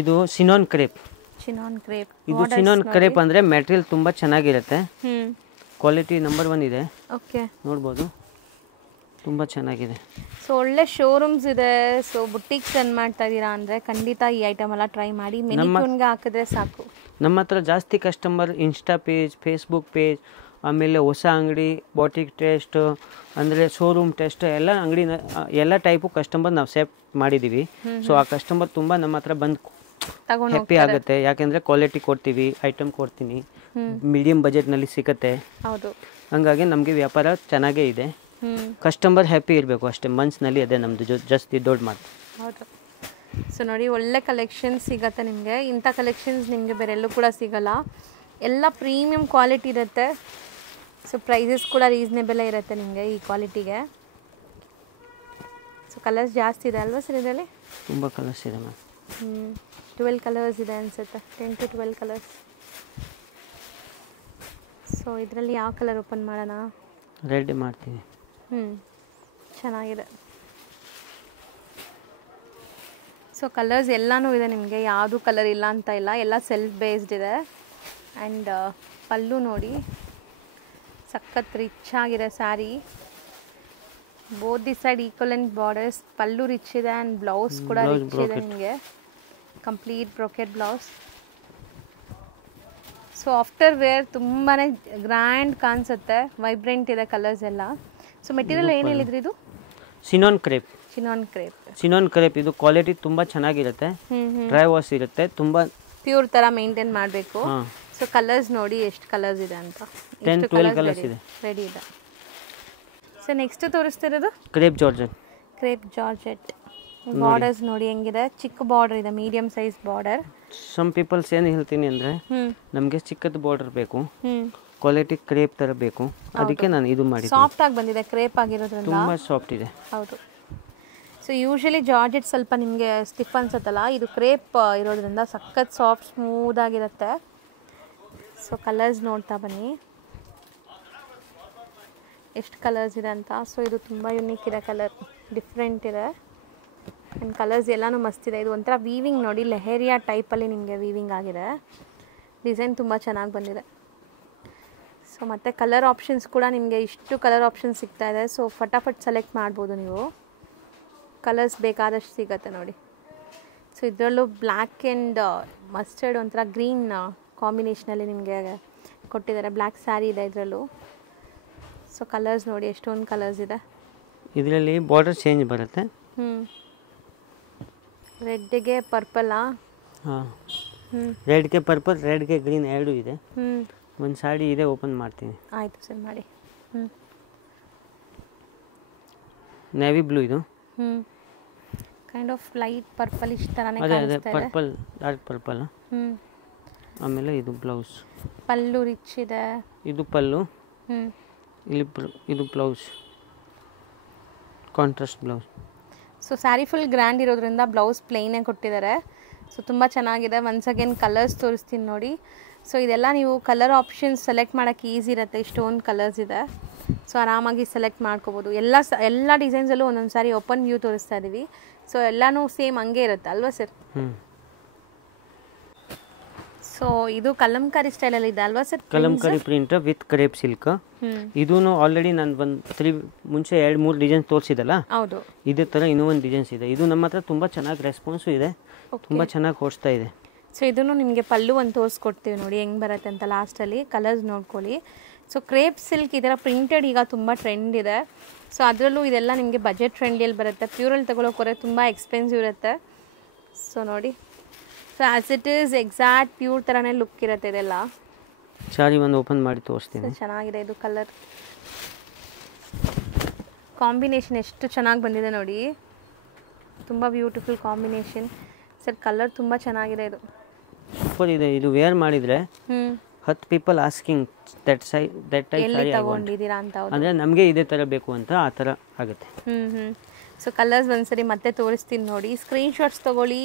ಇದು ಸಿನಾನ್ ಕ್ರೇಪ್. ಇದು ಸಿನಾನ್ ಕ್ರೇಪ್ ಅಂದರೆ ಮೆಟೀರಿಯಲ್ ತುಂಬ ಚೆನ್ನಾಗಿರುತ್ತೆ, ಕ್ವಾಲಿಟಿ ನಂಬರ್ 1 ಇದೆ. ಓಕೆ, ನೋಡ್ಬೋದು, ತುಂಬ ಚೆನ್ನಾಗಿದೆ. ಸೊ ಒಳ್ಳೆ ಶೋರೂಮ್ಸ್ ಇದೆ. ಸೊ ಬುಟ್ಟಿಕ್ಸ್ ರನ್ ಮಾಡ್ತಾ ಇದ್ದೀರಾ ಅಂದರೆ ಖಂಡಿತ ಈ ಐಟಮ್ ಎಲ್ಲ ಟ್ರೈ ಮಾಡಿ. ಮೆನಿಕ್ಯೂನ್ಗೆ ಹಾಕಿದ್ರೆ ಸಾಕು. ನಮ್ಮ ಹತ್ರ ಜಾಸ್ತಿ customer insta page, Facebook page, ಆಮೇಲೆ ಹೊಸ ಅಂಗಡಿ, ಬಾಟಿಕ್ ಟೆಸ್ಟ್ ಅಂದರೆ ಶೋರೂಮ್ ಟೆಸ್ಟ್ ಎಲ್ಲ ಅಂಗಡಿ ಎಲ್ಲ ಟೈಪು ಕಸ್ಟಮರ್ ನಾವು ಸೇವ್ ಮಾಡಿದ್ದೀವಿ. ಸೊ ಆ ಕಸ್ಟಮರ್ ತುಂಬ ನಮ್ಮ ಹತ್ರ ಬಂದು ಹ್ಯಾಪಿ ಆಗುತ್ತೆ, ಯಾಕೆಂದರೆ ಕ್ವಾಲಿಟಿ ಕೊಡ್ತೀವಿ, ಐಟಮ್ ಕೊಡ್ತೀನಿ, ಮೀಡಿಯಂ ಬಜೆಟ್ನಲ್ಲಿ ಸಿಗುತ್ತೆ. ಹೌದು, ಹಂಗಾಗಿ ನಮಗೆ ವ್ಯಾಪಾರ ಚೆನ್ನಾಗೇ ಇದೆ. ಕಸ್ಟಮರ್ ಹ್ಯಾಪಿ ಇರಬೇಕು ಅಷ್ಟೇ ಮನ್ಸಿನಲ್ಲಿ, ಅದೇ ನಮ್ಮದು ಜಾಸ್ತಿ ದೊಡ್ಡ ಮಾತು. ಹೌದು. ಸೊ ನೋಡಿ, ಒಳ್ಳೆ ಕಲೆಕ್ಷನ್ಸ್ ಸಿಗುತ್ತೆ ನಿಮಗೆ. ಇಂಥ ಕಲೆಕ್ಷನ್ಸ್ ನಿಮಗೆ ಬೇರೆಲ್ಲೂ ಕೂಡ ಸಿಗೋಲ್ಲ. ಎಲ್ಲ ಪ್ರೀಮಿಯಂ ಕ್ವಾಲಿಟಿ ಇರುತ್ತೆ. ಸೊ ಪ್ರೈಸಸ್ ಕೂಡ ರೀಸನೇಬಲೇ ಇರುತ್ತೆ ನಿಮಗೆ ಈ ಕ್ವಾಲಿಟಿಗೆ. ಸೊ ಕಲರ್ಸ್ ಜಾಸ್ತಿ ಇದೆ ಅಲ್ವಾ ಸರ್ ಇದರಲ್ಲಿ? ತುಂಬ ಕಲರ್ಸ್ ಇದೆ ಮ್ಯಾಮ್. 12 ಕಲರ್ಸ್ ಇದೆ ಅನಿಸುತ್ತೆ, 10 to 12 ಕಲರ್ಸ್. ಸೊ ಇದರಲ್ಲಿ ಯಾವ ಕಲರ್ ಓಪನ್ ಮಾಡೋಣ? ರೆಡ್ ಮಾಡ್ತೀನಿ. ಚೆನ್ನಾಗಿದೆ. ಸೊ ಕಲರ್ಸ್ ಎಲ್ಲನೂ ಇದೆ ನಿಮಗೆ, ಯಾವುದು ಕಲರ್ ಇಲ್ಲ ಅಂತ ಇಲ್ಲ, ಎಲ್ಲ ಸೆಲ್ಫ್ ಬೇಸ್ಡ್ ಇದೆ. ಆ್ಯಂಡ್ ಪಲ್ಲು ನೋಡಿ, ಸಖತ್ ರಿಚ್ ಆಗಿದೆ sari. Both the side equivalent borders, pallu rich ಇದೆ ಆ್ಯಂಡ್ ಬ್ಲೌಸ್ ಕೂಡ ರಿಚ್ ಇದೆ ನಿಮಗೆ, complete brocade blouse. So after wear ತುಂಬಾ ಗ್ರ್ಯಾಂಡ್ ಕಾಣಿಸುತ್ತೆ, ವೈಬ್ರೆಂಟ್ ಇದೆ ಕಲರ್ಸ್ ಎಲ್ಲ. ಸೊ ಮೆಟೀರಿಯಲ್ ಏನು ಹೇಳಿದ್ರಿ ಇದು? Chinon crepe. ಸಿನಾನ್ ಕ್ರೇಪ್ ಇದು ಕ್ವಾಲಿಟಿ ತುಂಬ ಚೆನ್ನಾಗಿರುತ್ತೆ, ಡ್ರೈ ವಾಶ್ ಇರುತ್ತೆ, ತುಂಬ ಪ್ಯೂರ್ ಥರ ಮೇಂಟೈನ್ ಮಾಡಬೇಕು. ಸೊ ಕಲರ್ಸ್ ನೋಡಿ ಎಷ್ಟು ಕಲರ್ಸ್ ಇದೆ ಅಂತ, 10-12 ಕಲರ್ಸ್ ಇದೆ, ರೆಡಿ ಇದೆ. ಸೊ ನೆಕ್ಸ್ಟ್ ತೋರಿಸ್ತಿರೋದು ಕ್ರೇಪ್ ಜಾರ್ಜೆಟ್. ಬಾರ್ಡರ್ಸ್ ನೋಡಿ ಹೆಂಗಿದೆ, ಚಿಕ್ಕ ಬಾರ್ಡರ್ ಇದೆ, medium size border. Some peoples ಏನು ಹೇಳ್ತೀನಿ ಅಂದರೆ ನಮಗೆ ಚಿಕ್ಕದ ಬಾರ್ಡರ್ ಬೇಕು, ಕ್ವಾಲಿಟಿ ಕ್ರೇಪ್ ಥರ ಬೇಕು, ಅದಕ್ಕೆ ನಾನು ಇದು ಮಾಡಿ. ಸಾಫ್ಟ್ ಆಗಿ ಬಂದಿದೆ, ಕ್ರೇಪ್ ಆಗಿರೋದ್ರಿಂದ ತುಂಬ ಸಾಫ್ಟ್ ಇದೆ. ಹೌದು. ಸೊ ಯೂಶಲಿ ಜಾರ್ಜೆಟ್ ಸ್ವಲ್ಪ ನಿಮಗೆ ಸ್ಟಿಫ್ ಅನ್ಸುತ್ತಲ್ಲ, ಇದು ಕ್ರೇಪ್ ಇರೋದ್ರಿಂದ ಸಖತ್ ಸಾಫ್ಟ್ ಸ್ಮೂತ್ ಆಗಿರುತ್ತೆ. ಸೊ ಕಲರ್ಸ್ ನೋಡ್ತಾ ಬನ್ನಿ ಎಷ್ಟು ಕಲರ್ಸ್ ಇದೆ ಅಂತ. ಸೊ ಇದು ತುಂಬ ಯುನೀಕ್ ಇದೆ, ಕಲರ್ ಡಿಫ್ರೆಂಟ್ ಇದೆ ಆ್ಯಂಡ್ ಕಲರ್ಸ್ ಎಲ್ಲನೂ ಮಸ್ತಿದೆ. ಇದು ಒಂಥರ ವೀವಿಂಗ್ ನೋಡಿ, ಲೆಹೇರಿಯಾ ಟೈಪಲ್ಲಿ ನಿಮಗೆ ವೀವಿಂಗ್ ಆಗಿದೆ, ಡಿಸೈನ್ ತುಂಬ ಚೆನ್ನಾಗಿ ಬಂದಿದೆ. ಸೊ ಮತ್ತು ಕಲರ್ ಆಪ್ಷನ್ಸ್ ಕೂಡ ನಿಮಗೆ ಇಷ್ಟು ಕಲರ್ ಆಪ್ಷನ್ಸ್ ಸಿಗ್ತಾ ಇದೆ. ಸೊ ಫಟಾಫಟ್ ಸೆಲೆಕ್ಟ್ ಮಾಡ್ಬೋದು ನೀವು, ಕಲರ್ಸ್ ಬೇಕಾದಷ್ಟು ಸಿಗುತ್ತೆ ನೋಡಿ. ಸೊ ಇದರಲ್ಲೂ ಬ್ಲ್ಯಾಕ್ ಆ್ಯಂಡ್ ಮಸ್ಟರ್ಡ್ ಒಂಥರ ಗ್ರೀನ್ ಕಾಂಬಿನೇಷನಲ್ಲಿ ನಿಮಗೆ ಕೊಟ್ಟಿದ್ದಾರೆ. ಬ್ಲ್ಯಾಕ್ ಸ್ಯಾರಿ ಇದೆ ಇದರಲ್ಲೂ. ಸೊ ಕಲರ್ಸ್ ನೋಡಿ ಎಷ್ಟೊಂದು ಕಲರ್ಸ್ ಇದೆ. ಇದರಲ್ಲಿ ಬಾರ್ಡರ್ ಚೇಂಜ್ ಬರುತ್ತೆ. ರೆಡ್ಗೆ ಪರ್ಪಲ್ಲಾ? ಹಾಂ, ರೆಡ್ಗೆ ಪರ್ಪಲ್, ರೆಡ್ಗೆ ಗ್ರೀನ್ ಎರಡು ಇದೆ. ಒಂದು ಸಾಡಿ ಇದೆ, ಓಪನ್ ಮಾಡ್ತೀನಿ. ಆಯಿತು ಸರ್, ಮಾಡಿ. ನೇವಿ ಬ್ಲೂ ಇದು. ಕೈಂಡ್ ಆಫ್ ಲೈಟ್ ಪರ್ಪಲ್ ಇಷ್ಟ ಥರನೇ ಅದೇ ಕಾಣಿಸ್ತಾ ಇದೆ. Purple, dark purple. ಆಮೇಲೆ ಇದು ಬ್ಲೌಸ್, ಪಲ್ಲು ರಿಚ್ ಇದೆ. ಇದು ಪಲ್ಲು, ಇಲ್ಲಿ ಇದು blouse, contrast blouse. So sari full grand ಇರೋದ್ರಿಂದ ಬ್ಲೌಸ್ ಪ್ಲೇನೇ ಕೊಟ್ಟಿದ್ದಾರೆ. ಸೊ ತುಂಬ ಚೆನ್ನಾಗಿದೆ. ಒನ್ಸ್ ಅಗೇನ್ ಕಲರ್ಸ್ ತೋರಿಸ್ತೀನಿ ನೋಡಿ. ಸೊ ಇದೆಲ್ಲ ನೀವು ಕಲರ್ ಆಪ್ಷನ್ಸ್ ಸೆಲೆಕ್ಟ್ ಮಾಡೋಕ್ಕೆ ಈಸಿ ಇರುತ್ತೆ, ಇಷ್ಟೊಂದು ಕಲರ್ಸ್ ಇದೆ. ಸೊ ಆರಾಮಾಗಿ ಸೆಲೆಕ್ಟ್ ಮಾಡ್ಕೋಬೋದು. ಎಲ್ಲ ಡಿಸೈನ್ಸಲ್ಲೂ ಒಂದೊಂದು ಸಾರಿ ಓಪನ್ ವ್ಯೂ ತೋರಿಸ್ತಾ ಇದ್ದೀವಿ. ಸೊ ಎಲ್ಲನೂ ಸೇಮ್ ಹಂಗೆ ಇರುತ್ತೆ ಅಲ್ವಾ ಸರ್? ಸೊ ಇದು ಕಲಂಕಾರಿ ಸ್ಟೈಲಲ್ಲಿ ಇದೆ ಅಲ್ವಾ sir? Kalamkari print with crepe silk. ಇದೂ ಆಲ್ರೆಡಿ ನಾನು ಮುಂಚೆ 2-3 ಡಿಸೈನ್ ತೋರಿಸಿದಲ್ಲ, ಹೌದು, ಇದೇ ಥರ ಇನ್ನೂ ಒಂದು ಡಿಸೈನ್ಸ್ ಇದೆ. ಇದು ನಮ್ಮ ಹತ್ರ ತುಂಬ ಚೆನ್ನಾಗಿ ರೆಸ್ಪಾನ್ಸು ಇದೆ, ತುಂಬ ಚೆನ್ನಾಗಿ ಓಡಿಸ್ತಾ ಇದೆ. ಸೊ ಇದನ್ನು ನಿಮಗೆ ಪಲ್ಲು ಒಂದು ತೋರಿಸ್ಕೊಡ್ತೀವಿ ನೋಡಿ ಹೆಂಗೆ ಬರುತ್ತೆ ಅಂತ ಲಾಸ್ಟಲ್ಲಿ. ಕಲರ್ಸ್ ನೋಡ್ಕೊಳ್ಳಿ. ಸೊ ಕ್ರೇಪ್ ಸಿಲ್ಕ್ ಈ ಥರ ಪ್ರಿಂಟೆಡ್ ಈಗ ತುಂಬ ಟ್ರೆಂಡ್ ಇದೆ. ಸೊ ಅದರಲ್ಲೂ ಇದೆಲ್ಲ ನಿಮಗೆ ಬಜೆಟ್ ಫ್ರೆಂಡ್ಲಿಯಲ್ಲಿ ಬರುತ್ತೆ. ಪ್ಯೂರಲ್ಲಿ ತಗೊಳ್ಳೋಕೆ ತುಂಬ ಎಕ್ಸ್ಪೆನ್ಸಿವ್ ಇರುತ್ತೆ. ಸೊ ನೋಡಿ, so as it is exact pure ಥರನೇ ಲುಕ್ ಇರುತ್ತೆ ಇದೆಲ್ಲ. ಸಾರಿ ಒಂದು ಓಪನ್ ಮಾಡಿ ತೋರಿಸ್ತೀನಿ. ಚೆನ್ನಾಗಿದೆ ಇದು ಕಲರ್ ಕಾಂಬಿನೇಷನ್, ಎಷ್ಟು ಚೆನ್ನಾಗಿ ಬಂದಿದೆ ನೋಡಿ, ತುಂಬ ಬ್ಯೂಟಿಫುಲ್ ಕಾಂಬಿನೇಷನ್. ಸರ್ ಕಲರ್ ತುಂಬ ಚೆನ್ನಾಗಿದೆ ಇದು. ಸೂಪರ್ ಇದೆ. ಇದು ವೇರ್ ಮಾಡಿದರೆ 10 ಪೀಪಲ್ ಆಸ್ಕಿಂಗ್ ದಟ್ ಟೈಪ್ ಎಲ್ಲಿ ಸಾರಿ ತಗೊಂಡಿದ್ದೀರಾ ಅಂತ. ಹೌದು. ಅಂದರೆ ನಮಗೆ ಇದೇ ಥರ ಬೇಕು ಅಂತ ಆ ಥರ ಆಗುತ್ತೆ. ಸೊ ಕಲರ್ಸ್ ಒಂದ್ಸರಿ ಮತ್ತೆ ತೋರಿಸ್ತೀನಿ ನೋಡಿ. ಸ್ಕ್ರೀನ್ಶಾಟ್ಸ್ ತೊಗೊಳ್ಳಿ,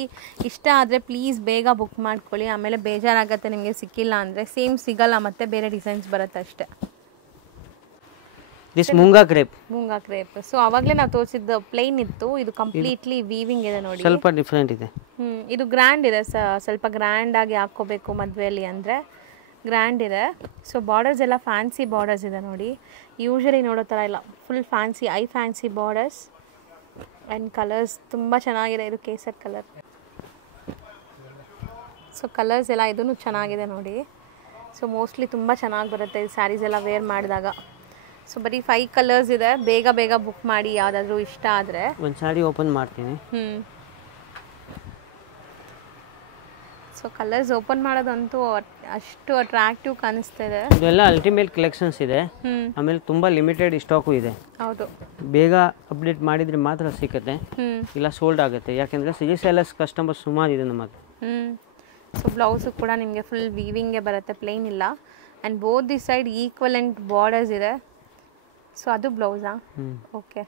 ಇಷ್ಟ ಆದರೆ ಪ್ಲೀಸ್ ಬೇಗ ಬುಕ್ ಮಾಡ್ಕೊಳ್ಳಿ, ಆಮೇಲೆ ಬೇಜಾರಾಗುತ್ತೆ ನಿಮಗೆ ಸಿಕ್ಕಿಲ್ಲ ಅಂದರೆ. ಸೇಮ್ ಸಿಗಲ್ಲ, ಮತ್ತೆ ಬೇರೆ ಡಿಸೈನ್ಸ್ ಬರುತ್ತೆ ಅಷ್ಟೇ. This Munga crepe. Munga crepe. So ಆವಾಗಲೇ ನಾವು ತೋರಿಸಿದ್ದು ಪ್ಲೇನ್ ಇತ್ತು, ಇದು ಕಂಪ್ಲೀಟ್ಲಿ ವೀವಿಂಗ್ ಇದೆ ನೋಡಿ. ಸ್ವಲ್ಪ ಡಿಫ್ರೆಂಟ್ ಇದೆ. ಇದು ಗ್ರ್ಯಾಂಡ್ ಇದೆ, ಸ್ವಲ್ಪ ಗ್ರ್ಯಾಂಡ್ ಆಗಿ ಹಾಕ್ಕೋಬೇಕು ಮದುವೆಯಲ್ಲಿ ಅಂದರೆ ಗ್ರ್ಯಾಂಡ್ ಇದೆ. ಸೊ ಬಾರ್ಡರ್ಸ್ ಎಲ್ಲ ಫ್ಯಾನ್ಸಿ ಬಾರ್ಡರ್ಸ್ ಇದೆ ನೋಡಿ, ಯೂಶಲಿ ನೋಡೋ ಥರ ಇಲ್ಲ, full fancy fancy borders and colours ತುಂಬ ಚೆನ್ನಾಗಿದೆ. ಇದು ಕೇಸರ್ ಕಲರ್. ಸೊ ಕಲರ್ಸ್ ಎಲ್ಲ ಇದೂ ಚೆನ್ನಾಗಿದೆ ನೋಡಿ. ಸೊ ಮೋಸ್ಟ್ಲಿ ತುಂಬ ಚೆನ್ನಾಗಿ ಬರುತ್ತೆ ಈ ಸ್ಯಾರೀಸ್ ಎಲ್ಲ ವೇರ್ ಮಾಡಿದಾಗ. ಸೊ ಬರೀ 5 ಕಲರ್ಸ್ ಇದೆ, ಬೇಗ ಬೇಗ ಬುಕ್ ಮಾಡಿ ಯಾವುದಾದ್ರೂ ಇಷ್ಟ ಆದರೆ. ಒಂದು ಸಾರಿ ಓಪನ್ ಮಾಡ್ತೀನಿ. ಸೊ ಕಲರ್ಸ್ ಓಪನ್ ಮಾಡೋದಂತೂ ಅಷ್ಟು ಅಟ್ರಾಕ್ಟಿವ್ ಕಾಣಿಸ್ತಿದೆ. ಇದೆಲ್ಲ ಅಲ್ಟಿಮೇಟ್ ಕಲೆಕ್ಷನ್ಸ್ ಇದೆ, ಆಮೇಲೆ ತುಂಬ ಲಿಮಿಟೆಡ್ ಸ್ಟಾಕು ಇದೆ. ಹೌದು, ಬೇಗ ಅಪ್ಡೇಟ್ ಮಾಡಿದರೆ ಮಾತ್ರ ಸಿಗುತ್ತೆ, ಇಲ್ಲ ಸೋಲ್ಡ್ ಆಗುತ್ತೆ. ಯಾಕೆಂದರೆ ಸಿಜಿಸೆಲ್ಲಸ್ ಕಸ್ಟಮರ್ ಸುಮಾರು ಇದೆ ನಮ್ಮದು. ಸೊ ಬ್ಲೌಸು ಕೂಡ ನಿಮಗೆ ಫುಲ್ ವೀವಿಂಗ್ಗೆ ಬರುತ್ತೆ, ಪ್ಲೇನ್ ಇಲ್ಲ. And both the side equivalent borders ಇದೆ. ಸೊ ಅದು ಬ್ಲೌಸಾ? ಓಕೆ.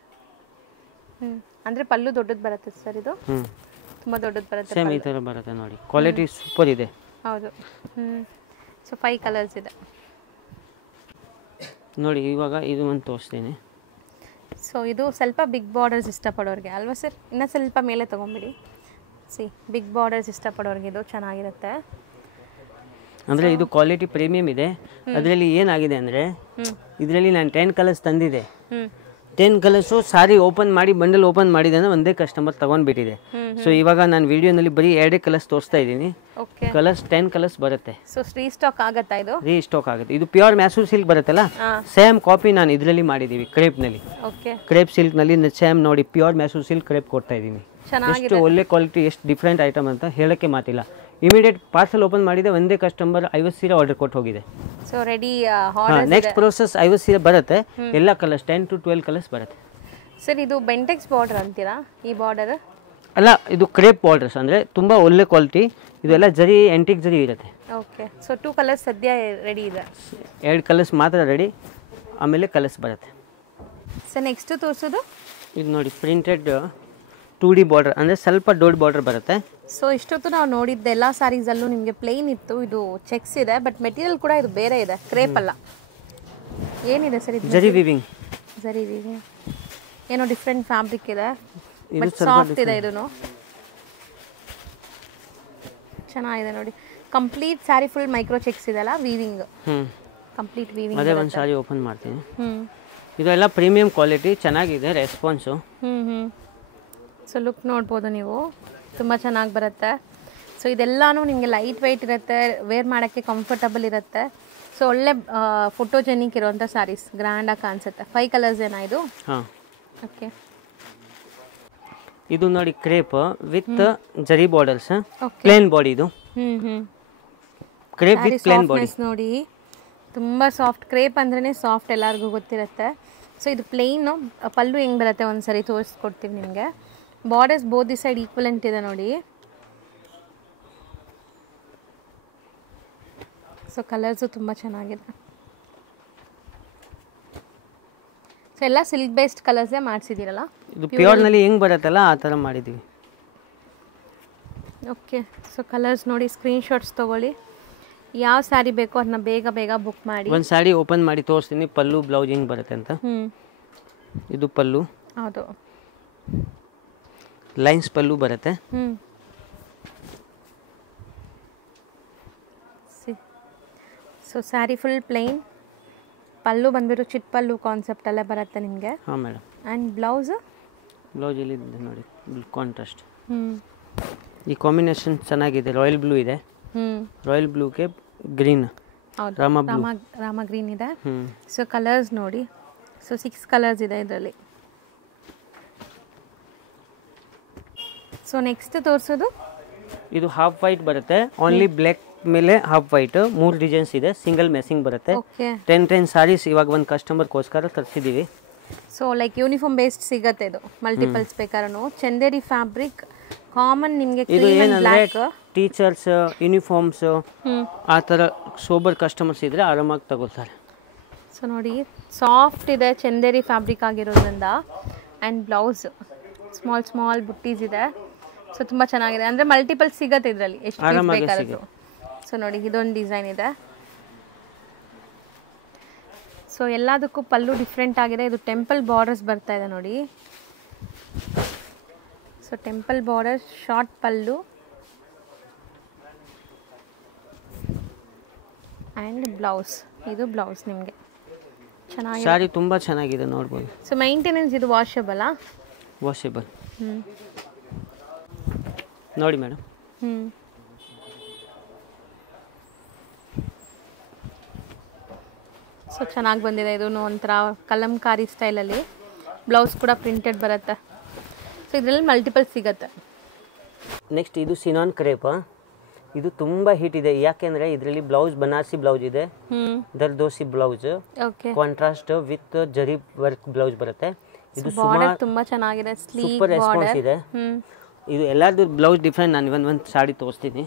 ಅಂದರೆ ಪಲ್ಲು ದೊಡ್ಡದು ಬರುತ್ತೆ ಸರ್, ಇದು ತುಂಬ ದೊಡ್ಡದು ಬರುತ್ತೆ. ಸೇಮ್ ಈ ಥರ ಬರುತ್ತೆ ನೋಡಿ, ಕ್ವಾಲಿಟಿ ಸೂಪರ್ ಇದೆ. ಹೌದು. ಸೊ 5 ಕಲರ್ಸ್ ಇದೆ ನೋಡಿ. ಇವಾಗ ಇದು ಒಂದು ತೋರಿಸ್ತೀನಿ. ಸೊ ಇದು ಸ್ವಲ್ಪ ಬಿಗ್ ಬಾರ್ಡರ್ಸ್ ಇಷ್ಟಪಡೋರಿಗೆ ಅಲ್ವಾ ಸರ್? ಇನ್ನೂ ಸ್ವಲ್ಪ ಮೇಲೆ ತೊಗೊಂಬಿಡಿ. ಬಿಗ್ ಬಾರ್ಡರ್ಸ್ ಇಷ್ಟಪಡೋರಿಗೆ ಇದು ಚೆನ್ನಾಗಿರುತ್ತೆ. ಅಂದರೆ ಇದು ಕ್ವಾಲಿಟಿ ಪ್ರೀಮಿಯಮ್ ಇದೆ. ಅದರಲ್ಲಿ ಏನಾಗಿದೆ ಅಂದರೆ, ಇದರಲ್ಲಿ ನಾನು 10 ಕಲರ್ಸ್ ತಂದಿದೆ. 10 ಕಲರ್ಸು ಸಾರಿ ಓಪನ್ ಮಾಡಿ ಬಂಡಲ್ ಓಪನ್ ಮಾಡಿದೆ ಅಂದರೆ ಒಂದೇ ಕಸ್ಟಮರ್ ತೊಗೊಂಡ್ಬಿಟ್ಟಿದೆ. ಸೊ ಇವಾಗ ನಾನು ವಿಡಿಯೋನಲ್ಲಿ ಬರೀ 2 ಕಲರ್ಸ್ ತೋರಿಸ್ತಾ ಇದ್ದೀನಿ. ಕಲರ್ಸ್ 10 ಕಲರ್ಸ್ ಬರುತ್ತೆ. ಸೊ ರೀಸ್ಟಾಕ್ ಆಗುತ್ತಾ ಇದು? ರೀಸ್ಟಾಕ್ ಆಗುತ್ತೆ. ಇದು ಪ್ಯೂರ್ ಮ್ಯಾಸೂರ್ ಸಿಲ್ಕ್ ಬರುತ್ತಲ್ಲ, ಸೇಮ್ ಕಾಪಿ ನಾನು ಇದರಲ್ಲಿ ಮಾಡಿದ್ದೀವಿ, ಕ್ರೇಪ್ನಲ್ಲಿ. ಕ್ರೇಪ್ ಸಿಲ್ಕ್ನಲ್ಲಿ ಸೇಮ್ ನೋಡಿ, ಪ್ಯೂರ್ ಮ್ಯಾಸೂರ್ ಸಿಲ್ಕ್ ಕ್ರೇಪ್ ಕೊಡ್ತಾ ಇದ್ದೀನಿ. ಎಷ್ಟು ಒಳ್ಳೆ ಕ್ವಾಲಿಟಿ, ಎಷ್ಟು ಡಿಫ್ರೆಂಟ್ ಐಟಮ್ ಅಂತ ಹೇಳೋಕ್ಕೆ ಮಾತಿಲ್ಲ. ಇಮಿಡಿಯೇಟ್ ಪಾರ್ಸಲ್ ಓಪನ್ ಮಾಡಿದೆ, ಒಂದೇ ಕಸ್ಟಮರ್ 50 ಸೀರೆ ಆರ್ಡರ್ ಕೊಟ್ಟು ಹೋಗಿದೆ. So ready. ನೆಕ್ಸ್ಟ್ ಪ್ರೋಸೆಸ್ 50 ಸೀರೆ ಬರುತ್ತೆ, ಎಲ್ಲ ಕಲರ್ಸ್ 10 to 12 ಕಲರ್ಸ್ ಬರುತ್ತೆ. ಸರ್ ಇದು ಬೆಂಟೆಕ್ಸ್ ಬಾರ್ಡರ್ ಅಂತೀರಾ ಈ ಬಾರ್ಡರ್? ಅಲ್ಲ, ಇದು ಕ್ರೇಪ್ ಬಾರ್ಡರ್ಸ್, ಅಂದರೆ ತುಂಬ ಒಳ್ಳೆ ಕ್ವಾಲಿಟಿ. ಇದೆಲ್ಲ ಜರಿ ಆಂಟಿಕ್ ಜರಿ ಇರುತ್ತೆ. ಓಕೆ. ಸೊ 2 ಕಲರ್ಸ್ ಸದ್ಯ ರೆಡಿ ಇದೆ. 2 ಕಲರ್ಸ್ ಮಾತ್ರ ರೆಡಿ, ಆಮೇಲೆ ಕಲರ್ಸ್ ಬರುತ್ತೆ. ಸರ್ ನೆಕ್ಸ್ಟ್ ತೋರಿಸೋದು ಇದು ನೋಡಿ, ಪ್ರಿಂಟೆಡ್ 2D ಬಾರ್ಡರ್, ಅಂದರೆ ಸ್ವಲ್ಪ ದೊಡ್ಡ ಬಾರ್ಡರ್ ಬರುತ್ತೆ. ಸೊ ಇಷ್ಟೊತ್ತು ನಾವು ನೋಡಿದ್ದ ಎಲ್ಲ ಸ್ಯಾರೀಸಲ್ಲೂ ನಿಮಗೆ ಪ್ಲೇನ್ ಇತ್ತು, ಇದು ಚೆಕ್ಸ್ ಇದೆ, ಬಟ್ ಮೆಟೀರಿಯಲ್ ಕೂಡ ಇದು ಬೇರೆ ಇದೆ, ಕ್ರೇಪ್ ಅಲ್ಲ. ಏನಿದೆ ಸರ್ ಇದು? ಜರಿ ವಿವಿಂಗ್. ಜರಿ ವಿವಿಂಗ್ ಏನೋ ಡಿಫ್ರೆಂಟ್ ಫ್ಯಾಬ್ರಿಕ್ ಇದೆ, ಬಟ್ ಸಾಫ್ಟ್ ಇದೆ. ಇದೂ ಚೆನ್ನಾಗಿದೆ ನೋಡಿ. Complete sari full micro cheques ಇದೆಲ್ಲ, ವೀವಿಂಗ್, ಕಂಪ್ಲೀಟ್ ವೀವಿಂಗ್. ಅದೇ ಒಂದು ಸಾರಿ ಓಪನ್ ಮಾಡ್ತೀನಿ. ಇದೆಲ್ಲ ಪ್ರೀಮಿಯಂ ಕ್ವಾಲಿಟಿ, ಚೆನ್ನಾಗಿದೆ ರೆಸ್ಪಾನ್ಸು. ಸೊ ಲುಕ್ ನೋಡ್ಬೋದು ನೀವು, ತುಂಬ ಚೆನ್ನಾಗಿ ಬರುತ್ತೆ. ಸೊ ಇದೆಲ್ಲನೂ ನಿಮಗೆ ಲೈಟ್ ವೆಯ್ಟ್ ಇರುತ್ತೆ, ವೇರ್ ಮಾಡೋಕ್ಕೆ ಕಂಫರ್ಟಬಲ್ ಇರುತ್ತೆ. ಸೊ ಒಳ್ಳೆ ಫೋಟೋಜೆನಿಕ್ ಇರುವಂಥ ಸ್ಯಾರೀಸ್, ಗ್ರ್ಯಾಂಡಾಗಿ ಕಾಣಿಸುತ್ತೆ. 5 ಕಲರ್ಸ್ ಏನಾ ಇದು? ಹಾಂ. ಓಕೆ. ಇದು ನೋಡಿ, ಕ್ರೇಪ್ ವಿತ್ ಜರಿ ಬಾರ್ಡರ್ಸ್, ಪ್ಲೇನ್ ಬಾಡಿ. ಇದು ಕ್ರೇಪ್ ವಿತ್ ಪ್ಲೇನ್ ಬಾಡಿ ನೋಡಿ, ತುಂಬ ಸಾಫ್ಟ್. ಕ್ರೇಪ್ ಅಂದ್ರೇ ಸಾಫ್ಟ್, ಎಲ್ಲರಿಗೂ ಗೊತ್ತಿರುತ್ತೆ. ಸೊ ಇದು ಪ್ಲೇನು, ಪಲ್ಲು ಹೆಂಗೆ ಬರುತ್ತೆ ಒಂದ್ಸರಿ ತೋರಿಸ್ಕೊಡ್ತೀವಿ ನಿಮಗೆ. Borders both the side equivalent ಇದೆ ನೋಡಿ. ಸೊ ಕಲರ್ಸು ತುಂಬ ಚೆನ್ನಾಗಿದೆ. ಸೊ ಎಲ್ಲ ಸಿಲ್ಕ್ ಬೇಸ್ಡ್ ಕಲರ್ಸೇ ಮಾಡಿಸಿದ್ದೀರಲ್ಲ? ಇದು ಪ್ಯೂರ್ನಲ್ಲಿ ಹೆಂಗೆ ಬರುತ್ತಲ್ಲ ಆ ಥರ ಮಾಡಿದ್ದೀವಿ. ಓಕೆ. ಸೊ ಕಲರ್ಸ್ ನೋಡಿ, ಸ್ಕ್ರೀನ್ಶಾಟ್ಸ್ ತೊಗೊಳ್ಳಿ. ಯಾವ ಸ್ಯಾರಿ ಬೇಕೋ ಅದನ್ನ ಬೇಗ ಬೇಗ ಬುಕ್ ಮಾಡಿ. ಒಂದು ಸ್ಯಾರಿ ಓಪನ್ ಮಾಡಿ ತೋರಿಸ್ತೀನಿ, ಪಲ್ಲು ಬ್ಲೌಸ್ ಹೆಂಗೆ ಬರುತ್ತೆ ಅಂತ. ಇದು ಪಲ್ಲು. ಹೌದು, ಲೈನ್ಸ್ ಪಲ್ಲು ಬರುತ್ತೆ. ಸೊ ಸ್ಯಾರಿ ಫುಲ್ ಪ್ಲೇನ್, ಪಲ್ಲು ಬಂದ್ಬಿಟ್ಟು ಚಿಟ್ ಪಲ್ಲು ಕಾನ್ಸೆಪ್ಟ್ ಅಲ್ಲೇ ಬರುತ್ತೆ ನಿಮಗೆ. ಹಾಂ ಮೇಡಮ್. ಆ್ಯಂಡ್ ಬ್ಲೌಸ್ ಇಲ್ಲಿ ನೋಡಿ, ಕಾಂಟ್ರಾಸ್ಟ್. ಈ ಕಾಂಬಿನೇಷನ್ ಚೆನ್ನಾಗಿದೆ, ರಾಯಲ್ ಬ್ಲೂ ಇದೆ. ರಾಯಲ್ ಬ್ಲೂಗೆ ಗ್ರೀನ್, ರಾಮ ಗ್ರೀನ್ ಇದೆ. ಸೊ ಕಲರ್ಸ್ ನೋಡಿ, ಸೊ 6 ಕಲರ್ಸ್ ಇದೆ ಇದರಲ್ಲಿ. ಸೊ ನೆಕ್ಸ್ಟ್ ತೋರಿಸೋದು ಇದು ಹಾಫ್ ವೈಟ್ ಬರುತ್ತೆ, ಓನ್ಲಿ ಬ್ಲ್ಯಾಕ್ ಮೇಲೆ ಹಾಫ್ ವೈಟ್. 3 ಡಿಸೈನ್ಸ್ ಇದೆ, ಸಿಂಗಲ್ ಮ್ಯಾಚಿಂಗ್ ಬರುತ್ತೆ. 10 ಸಾರೀಸ್ ಇವಾಗ ಒಂದು ಕಸ್ಟಮರ್ಗೋಸ್ಕರ ತರಿಸಿದ್ದೀವಿ. ಸೊ ಲೈಕ್ ಯೂನಿಫಾರ್ಮ್ ಬೇಸ್ಡ್ ಸಿಗುತ್ತೆ ಇದು, ಮಲ್ಟಿಪಲ್ಸ್ ಬೇಕಾದ್ರೂ. ಚಂದೇರಿ ಫ್ಯಾಬ್ರಿಕ್, ಕಾಮನ್ ನಿಮಗೆ ಇದು ಕ್ರೀಮ್ ಅಂಡ್ ಏನಂದರೆ ಬ್ಲ್ಯಾಕ್. ಟೀಚರ್ಸ್ ಯೂನಿಫಾರ್ಮ್ಸ್ ಆ ಥರ ಸೋಬರ್ ಕಸ್ಟಮರ್ಸ್ ಇದ್ದರೆ ಆರಾಮಾಗಿ ತಗೋತಾರೆ. ಸೊ ನೋಡಿ ಸಾಫ್ಟ್ ಇದೆ, ಚಂದೇರಿ ಫ್ಯಾಬ್ರಿಕ್ ಆಗಿರೋದ್ರಿಂದ. ಆ್ಯಂಡ್ ಬ್ಲೌಸ್ ಸ್ಮಾಲ್ ಸ್ಮಾಲ್ ಬುಟ್ಟೀಸ್ ಇದೆ. ಸೊ ತುಂಬ ಚೆನ್ನಾಗಿದೆ, ಅಂದರೆ ಮಲ್ಟಿಪಲ್ ಸಿಗುತ್ತೆ ಇದರಲ್ಲಿ, ಎಷ್ಟು ಪೀಸ್ ಬೇಕಾದರೂ. ಸೊ ನೋಡಿ ಇದೊಂದು ಡಿಸೈನ್ ಇದೆ. ಸೊ ಎಲ್ಲದಕ್ಕೂ ಪಲ್ಲು ಡಿಫ್ರೆಂಟ್ ಆಗಿದೆ. ಇದು ಟೆಂಪಲ್ ಬಾರ್ಡರ್ಸ್ ಬರ್ತಾ ಇದೆ ನೋಡಿ. So temple border, short pallu and blouse. ಇದು ಬ್ಲೌಸ್ ನಿಮಗೆ ಚೆನ್ನಾಗಿದೆ. ಸಾರಿ ತುಂಬ ಚೆನ್ನಾಗಿದೆ ನೋಡ್ಬೋದು. ಸೊ ಮೈಂಟೆನೆನ್ಸ್ ಇದು ವಾಷಬಲಾ? ವಾಷೇಬಲ್. ನೋಡಿ ಮೇಡಮ್. ಸೊ ಚೆನ್ನಾಗಿ ಬಂದಿದೆ. ಇದು ಒಂಥರ ಕಲಂಕಾರಿ ಸ್ಟೈಲಲ್ಲಿ. ಬ್ಲೌಸ್ ಕೂಡ ಪ್ರಿಂಟೆಡ್ ಬರುತ್ತೆ. ಸೊ ಇದರಲ್ಲಿ ಮಲ್ಟಿಪಲ್ ಸಿಗುತ್ತೆ. ನೆಕ್ಸ್ಟ್ ಇದು ಸಿನಾನ್ ಕ್ರೇಪ. ಇದು ತುಂಬ ಹಿಟ್ ಇದೆ, ಯಾಕೆಂದರೆ ಇದರಲ್ಲಿ ಬ್ಲೌಸ್ ಬನಾರಸಿ ಬ್ಲೌಸ್ ಇದೆ, ದರ್ದೋಸಿ ಬ್ಲೌಸ್, ಕಾಂಟ್ರಾಸ್ಟ್ ವಿತ್ ಜರಿ ವರ್ಕ್ ಬ್ಲೌಸ್ ಬರುತ್ತೆ. ಇದು ಬಾರ್ಡರ್ ತುಂಬಾ ಚೆನ್ನಾಗಿದೆ, ಸೂಪರ್ ರೆಸ್ಪಾನ್ಸ್ ಇದೆ. ಇದು ಎಲ್ಲಾರ್ದು ಬ್ಲೌಸ್ ಡಿಫ್ರೆಂಟ್. ನಾನು ಒಂದು ಸಾಡಿ ತೋರಿಸ್ತೀನಿ.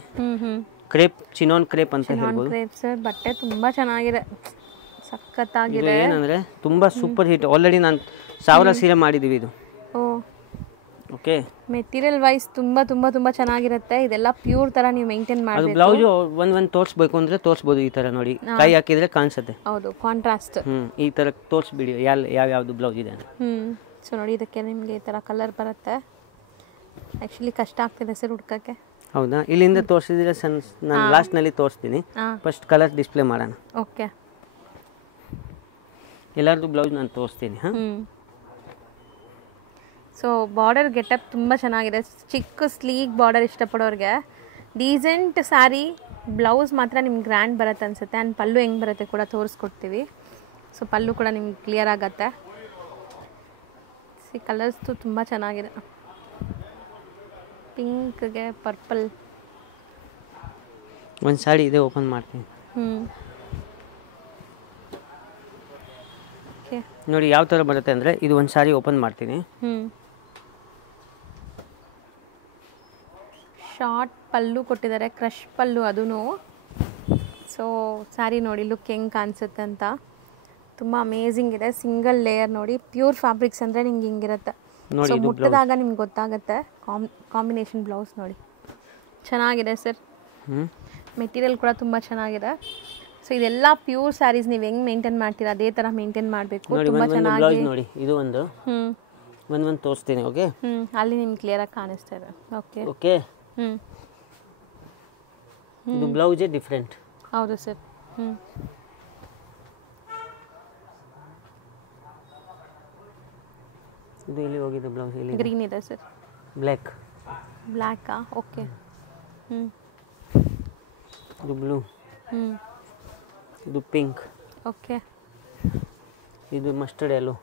ಕ್ರೇಪ್, ಚಿನಾನ್ ಕ್ರೇಪ್ ಅಂತ ಹೇಳ್ಬೋದು. ಕ್ರೇಪ್ ಸರ್, ಬಟ್ಟೆ ತುಂಬಾ ಚೆನ್ನಾಗಿದೆ, ಸಖತ್ತಾಗಿದೆ. ಏನಂದ್ರೆ ತುಂಬಾ ಸೂಪರ್ ಹಿಟ್. ಆಲ್ರೆಡಿ ನಾನು 1000 ಸೀರೆ ಮಾಡಿದೀವಿ ಇದು. ಓಕೆ, ಮೆಟೀರಿಯಲ್ ವೈಸ್ ತುಂಬಾ ತುಂಬಾ ತುಂಬಾ ಚೆನ್ನಾಗಿರುತ್ತೆ. ಇದೆಲ್ಲ ಪ್ಯೂರ್ ತರ ನೀವು ಮೇಂಟೈನ್ ಮಾಡಬೇಕು. ಬ್ಲೌಸ್ ಒಂದ್ ತೋರಿಸಬೇಕು ಅಂದ್ರೆ ತೋರಿಸಬಹುದು. ಈ ತರ ನೋಡಿ, ಕೈ ಹಾಕಿದ್ರೆ ಕಾಣಿಸುತ್ತೆ. ಹೌದು, ಕಾಂಟ್ರಾಸ್ಟ್. ಈ ತರ ತೋರಿಸ್ಬಿಡಿ ಯಾವ್ದು ಬ್ಲೌಸ್ ಇದೆ. ಸೊ ನೋಡಿ, ಇದಕ್ಕೆ ನಿಮಗೆ ಈ ತರ ಕಲರ್ ಬರುತ್ತೆ. ಆಕ್ಚುಲಿ ಕಷ್ಟ ಆಗ್ತಿದೆ ಸರ್ ಹುಡ್ಕಕ್ಕೆ. ಹೌದಾ? ಇಲ್ಲಿಂದ ತೋರಿಸಿದ್ರೆ ನಾನು ಲಾಸ್ಟ್ ನಲ್ಲಿ ತೋರಿಸ್ತೀನಿ. ಫಸ್ಟ್ ಕಲರ್ ಡಿಸ್ಪ್ಲೇ ಮಾಡೋಣ. ಓಕೆ, ಎಲ್ಲಾರ್ದು ಬ್ಲೌಸ್ ನಾನು ತೋರಿಸ್ತೀನಿ. ಸೊ ಬಾರ್ಡರ್ ಗೆಟಪ್ ತುಂಬ ಚೆನ್ನಾಗಿದೆ. ಚಿಕ್ಕ ಸ್ಲೀಕ್ ಬಾರ್ಡರ್ ಇಷ್ಟಪಡೋರಿಗೆ ಡೀಸೆಂಟ್ ಸ್ಯಾರಿ. ಬ್ಲೌಸ್ ಮಾತ್ರ ನಿಮ್ಗೆ ಗ್ರ್ಯಾಂಡ್ ಬರುತ್ತೆ ಅನಿಸುತ್ತೆ. ಆ್ಯಂಡ್ ಪಲ್ಲು ಹೆಂಗೆ ಬರುತ್ತೆ ಕೂಡ ತೋರಿಸ್ಕೊಡ್ತೀವಿ. ಸೊ ಪಲ್ಲು ಕೂಡ ನಿಮ್ಗೆ ಕ್ಲಿಯರ್ ಆಗುತ್ತೆ. ಸಿ ಕಲರ್ಸ್ದು ತುಂಬ ಚೆನ್ನಾಗಿದೆ. ಪಿಂಕ್ಗೆ ಪರ್ಪಲ್ ಒಂದು ಸಾಡಿ ಇದೆ, ಓಪನ್ ಮಾಡ್ತೀನಿ. ನೋಡಿ ಯಾವ ಥರ ಬರುತ್ತೆ ಅಂದರೆ, ಇದು ಒಂದು ಸಾರಿ ಓಪನ್ ಮಾಡ್ತೀನಿ. ಶಾರ್ಟ್ ಪಲ್ಲು ಕೊಟ್ಟಿದ್ದಾರೆ, ಕ್ರಶ್ ಪಲ್ಲು ಅದೂ. ಸೊ ಸ್ಯಾರಿ ನೋಡಿ ಲುಕ್ ಹೆಂಗೆ ಕಾಣಿಸುತ್ತೆ ಅಂತ. ತುಂಬ ಅಮೇಝಿಂಗ್ ಇದೆ. ಸಿಂಗಲ್ ಲೇಯರ್ ನೋಡಿ, ಪ್ಯೂರ್ ಫ್ಯಾಬ್ರಿಕ್ಸ್ ಅಂದರೆ ನಿಮ್ಗೆ ಹಿಂಗಿರುತ್ತೆ. ಸೊ ಮುಟ್ಟಿದಾಗ ನಿಮ್ಗೆ ಗೊತ್ತಾಗುತ್ತೆ. ಕಾಂಬಿನೇಷನ್ ಬ್ಲೌಸ್ ನೋಡಿ ಚೆನ್ನಾಗಿದೆ ಸರ್. ಮೆಟೀರಿಯಲ್ ಕೂಡ ತುಂಬ ಚೆನ್ನಾಗಿದೆ. ಸೊ ಇದೆಲ್ಲ ಪ್ಯೂರ್ ಸ್ಯಾರೀಸ್. ನೀವು ಹೆಂಗೆ ಮೇಂಟೈನ್ ಮಾಡ್ತೀರಾ ಅದೇ ಥರ ಮೇಂಟೈನ್ ಮಾಡಬೇಕು. ತುಂಬ ಚೆನ್ನಾಗಿ ನೋಡಿ. ಇದು ಒಂದು ಒಂದು ತೋರಿಸ್ತೀನಿ. ಓಕೆ, ಅಲ್ಲಿ ನಿಮ್ಗೆ ಕ್ಲಿಯರಾಗಿ ಕಾಣಿಸ್ತಾ ಇದೆ. ಓಕೆ ಓಕೆ, ಇದು ಬ್ಲೌಸೇ ಡಿಫ್ರೆಂಟ್. ಹೌದು ಸರ್. ಇದು ಇಲ್ಲಿ ಹೋಗಿದೆ ಬ್ಲೌಸ್. ಇಲ್ಲಿ ಗ್ರೀನ್ ಇದೆ ಸರ್. ಬ್ಲ್ಯಾಕಾ? ಓಕೆ. ಇದು ಬ್ಲೂ. ಇದು ಪಿಂಕ್. ಓಕೆ. ಇದು ಮಸ್ಟರ್ಡ್ ಎಲ್ಲೋ.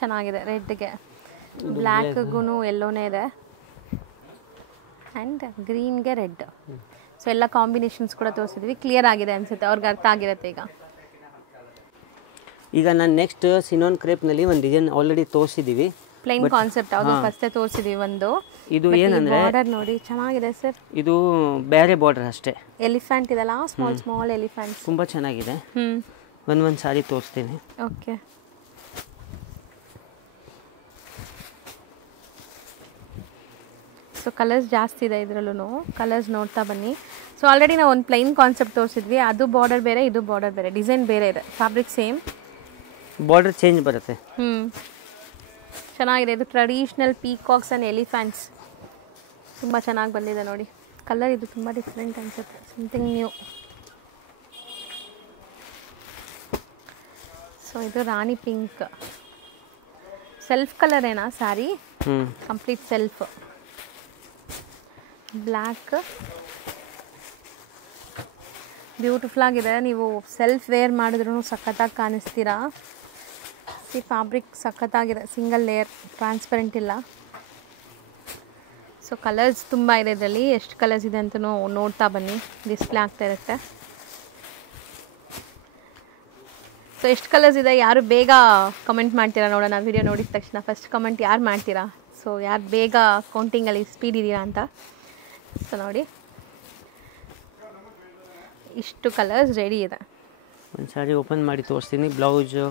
ಚೆನ್ನಾಗಿದೆ. ರೆಡ್ಗೆ ಬ್ಲ್ಯಾಕ್ಗೂ ಎಲ್ಲೋನೇ ಇದೆ. ಆ್ಯಂಡ್ ಗ್ರೀನ್ಗೆ ರೆಡ್. ಸೊ ಎಲ್ಲ ಕಾಂಬಿನೇಷನ್ಸ್ ಕೂಡ ತೋರಿಸಿದ್ವಿ. ಕ್ಲಿಯರ್ ಆಗಿದೆ ಅನಿಸುತ್ತೆ, ಅವ್ರಿಗೆ ಅರ್ಥ ಆಗಿರುತ್ತೆ ಈಗ ನಾನು ನೆಕ್ಸ್ಟ್ ಸಿನಾನ್ ಕ್ರೇಪ್ನಲ್ಲಿ ಒಂದು ಡಿಸೈನ್ ಆಲ್ರೆಡಿ ತೋರಿಸಿದ್ದೀವಿ. ಪ್ಲೇನ್ ಕಾನ್ಸೆಪ್ಟ್ ಅದು ಫಸ್ಟೇ ತೋರಿಸಿದ್ವಿ ಒಂದು. ಇದು ಏನಂದ್ರೆ ಬಾರ್ಡರ್ ನೋಡಿ ಚೆನ್ನಾಗಿದೆ ಸರ್. ಇದು ಬೇರೆ ಬಾರ್ಡರ್ ಅಷ್ಟೇ. ಎಲಿಫೆಂಟ್ ಇದೆಲ್ಲ, ಸ್ಮಾಲ್ ಸ್ಮಾಲ್ ಎಲಿಫೆಂಟ್. ತುಂಬ ಚೆನ್ನಾಗಿದೆ. ಒಂದು ಸಾರಿ ತೋರಿಸ್ತೀನಿ. ಓಕೆ. ಸೊ ಕಲರ್ಸ್ ಜಾಸ್ತಿ ಇದೆ ಇದರಲ್ಲೂ. ಕಲರ್ಸ್ ನೋಡ್ತಾ ಬನ್ನಿ. ಸೊ ಆಲ್ರೆಡಿ ನಾವು ಒಂದು ಪ್ಲೈನ್ ಕಾನ್ಸೆಪ್ಟ್ ತೋರಿಸಿದ್ವಿ. ಅದು ಬಾರ್ಡರ್ ಬೇರೆ, ಇದು ಬಾರ್ಡರ್ ಬೇರೆ, ಡಿಸೈನ್ ಬೇರೆ ಇದೆ, ಫ್ಯಾಬ್ರಿಕ್ ಸೇಮ್, ಬಾರ್ಡರ್ ಚೇಂಜ್ ಬರುತ್ತೆ. ಚೆನ್ನಾಗಿದೆ. ಇದು ಟ್ರೆಡಿಷ್ನಲ್ ಪೀಕಾಕ್ಸ್ ಆ್ಯಂಡ್ ಎಲಿಫೆಂಟ್ಸ್. ತುಂಬ ಚೆನ್ನಾಗಿ ಬಂದಿದೆ ನೋಡಿ. ಕಲರ್ ಇದು ತುಂಬ ಡಿಫ್ರೆಂಟ್ ಅನಿಸುತ್ತೆ, ಸಮಥಿಂಗ್ ನ್ಯೂ. ಸೊ ಇದು ರಾಣಿ ಪಿಂಕ್. ಸೆಲ್ಫ್ ಕಲರ್ ಏನಾ sari? Complete self. Black beautiful ಆಗಿದೆ. ನೀವು ಸೆಲ್ಫ್ ವೇರ್ ಮಾಡಿದ್ರೂ ಸಖತ್ತಾಗಿ ಕಾಣಿಸ್ತೀರಾ. ಸಿ ಫ್ಯಾಬ್ರಿಕ್ ಸಖತ್ತಾಗಿದೆ. ಸಿಂಗಲ್ ಲೇಯರ್, ಟ್ರಾನ್ಸ್ಪರೆಂಟ್ ಇಲ್ಲ. ಸೊ ಕಲರ್ಸ್ ತುಂಬ ಇದೆ ಇದರಲ್ಲಿ. ಎಷ್ಟು ಕಲರ್ಸ್ ಇದೆ ಅಂತ ನೋಡ್ತಾ ಬನ್ನಿ, ಡಿಸ್ಪ್ಲೇ ಆಗ್ತಾ ಇರುತ್ತೆ. ಸೊ ಎಷ್ಟು ಕಲರ್ಸ್ ಇದೆ, ಯಾರು ಬೇಗ ಕಮೆಂಟ್ ಮಾಡ್ತೀರಾ ನೋಡೋಣ. ವಿಡಿಯೋ ನೋಡಿದ ತಕ್ಷಣ ಫಸ್ಟ್ ಕಮೆಂಟ್ ಯಾರು ಮಾಡ್ತೀರಾ? ಸೊ ಯಾರು ಬೇಗ ಕೌಂಟಿಂಗಲ್ಲಿ ಸ್ಪೀಡ್ ಇದ್ದೀರಾ ಅಂತ. ಸೊ ನೋಡಿ ಇಷ್ಟು ಕಲರ್ಸ್ ರೆಡಿ ಇದೆ. ಒಂದು ಸಾರಿ ಓಪನ್ ಮಾಡಿ ತೋರಿಸ್ತೀನಿ. ಬ್ಲೌಸು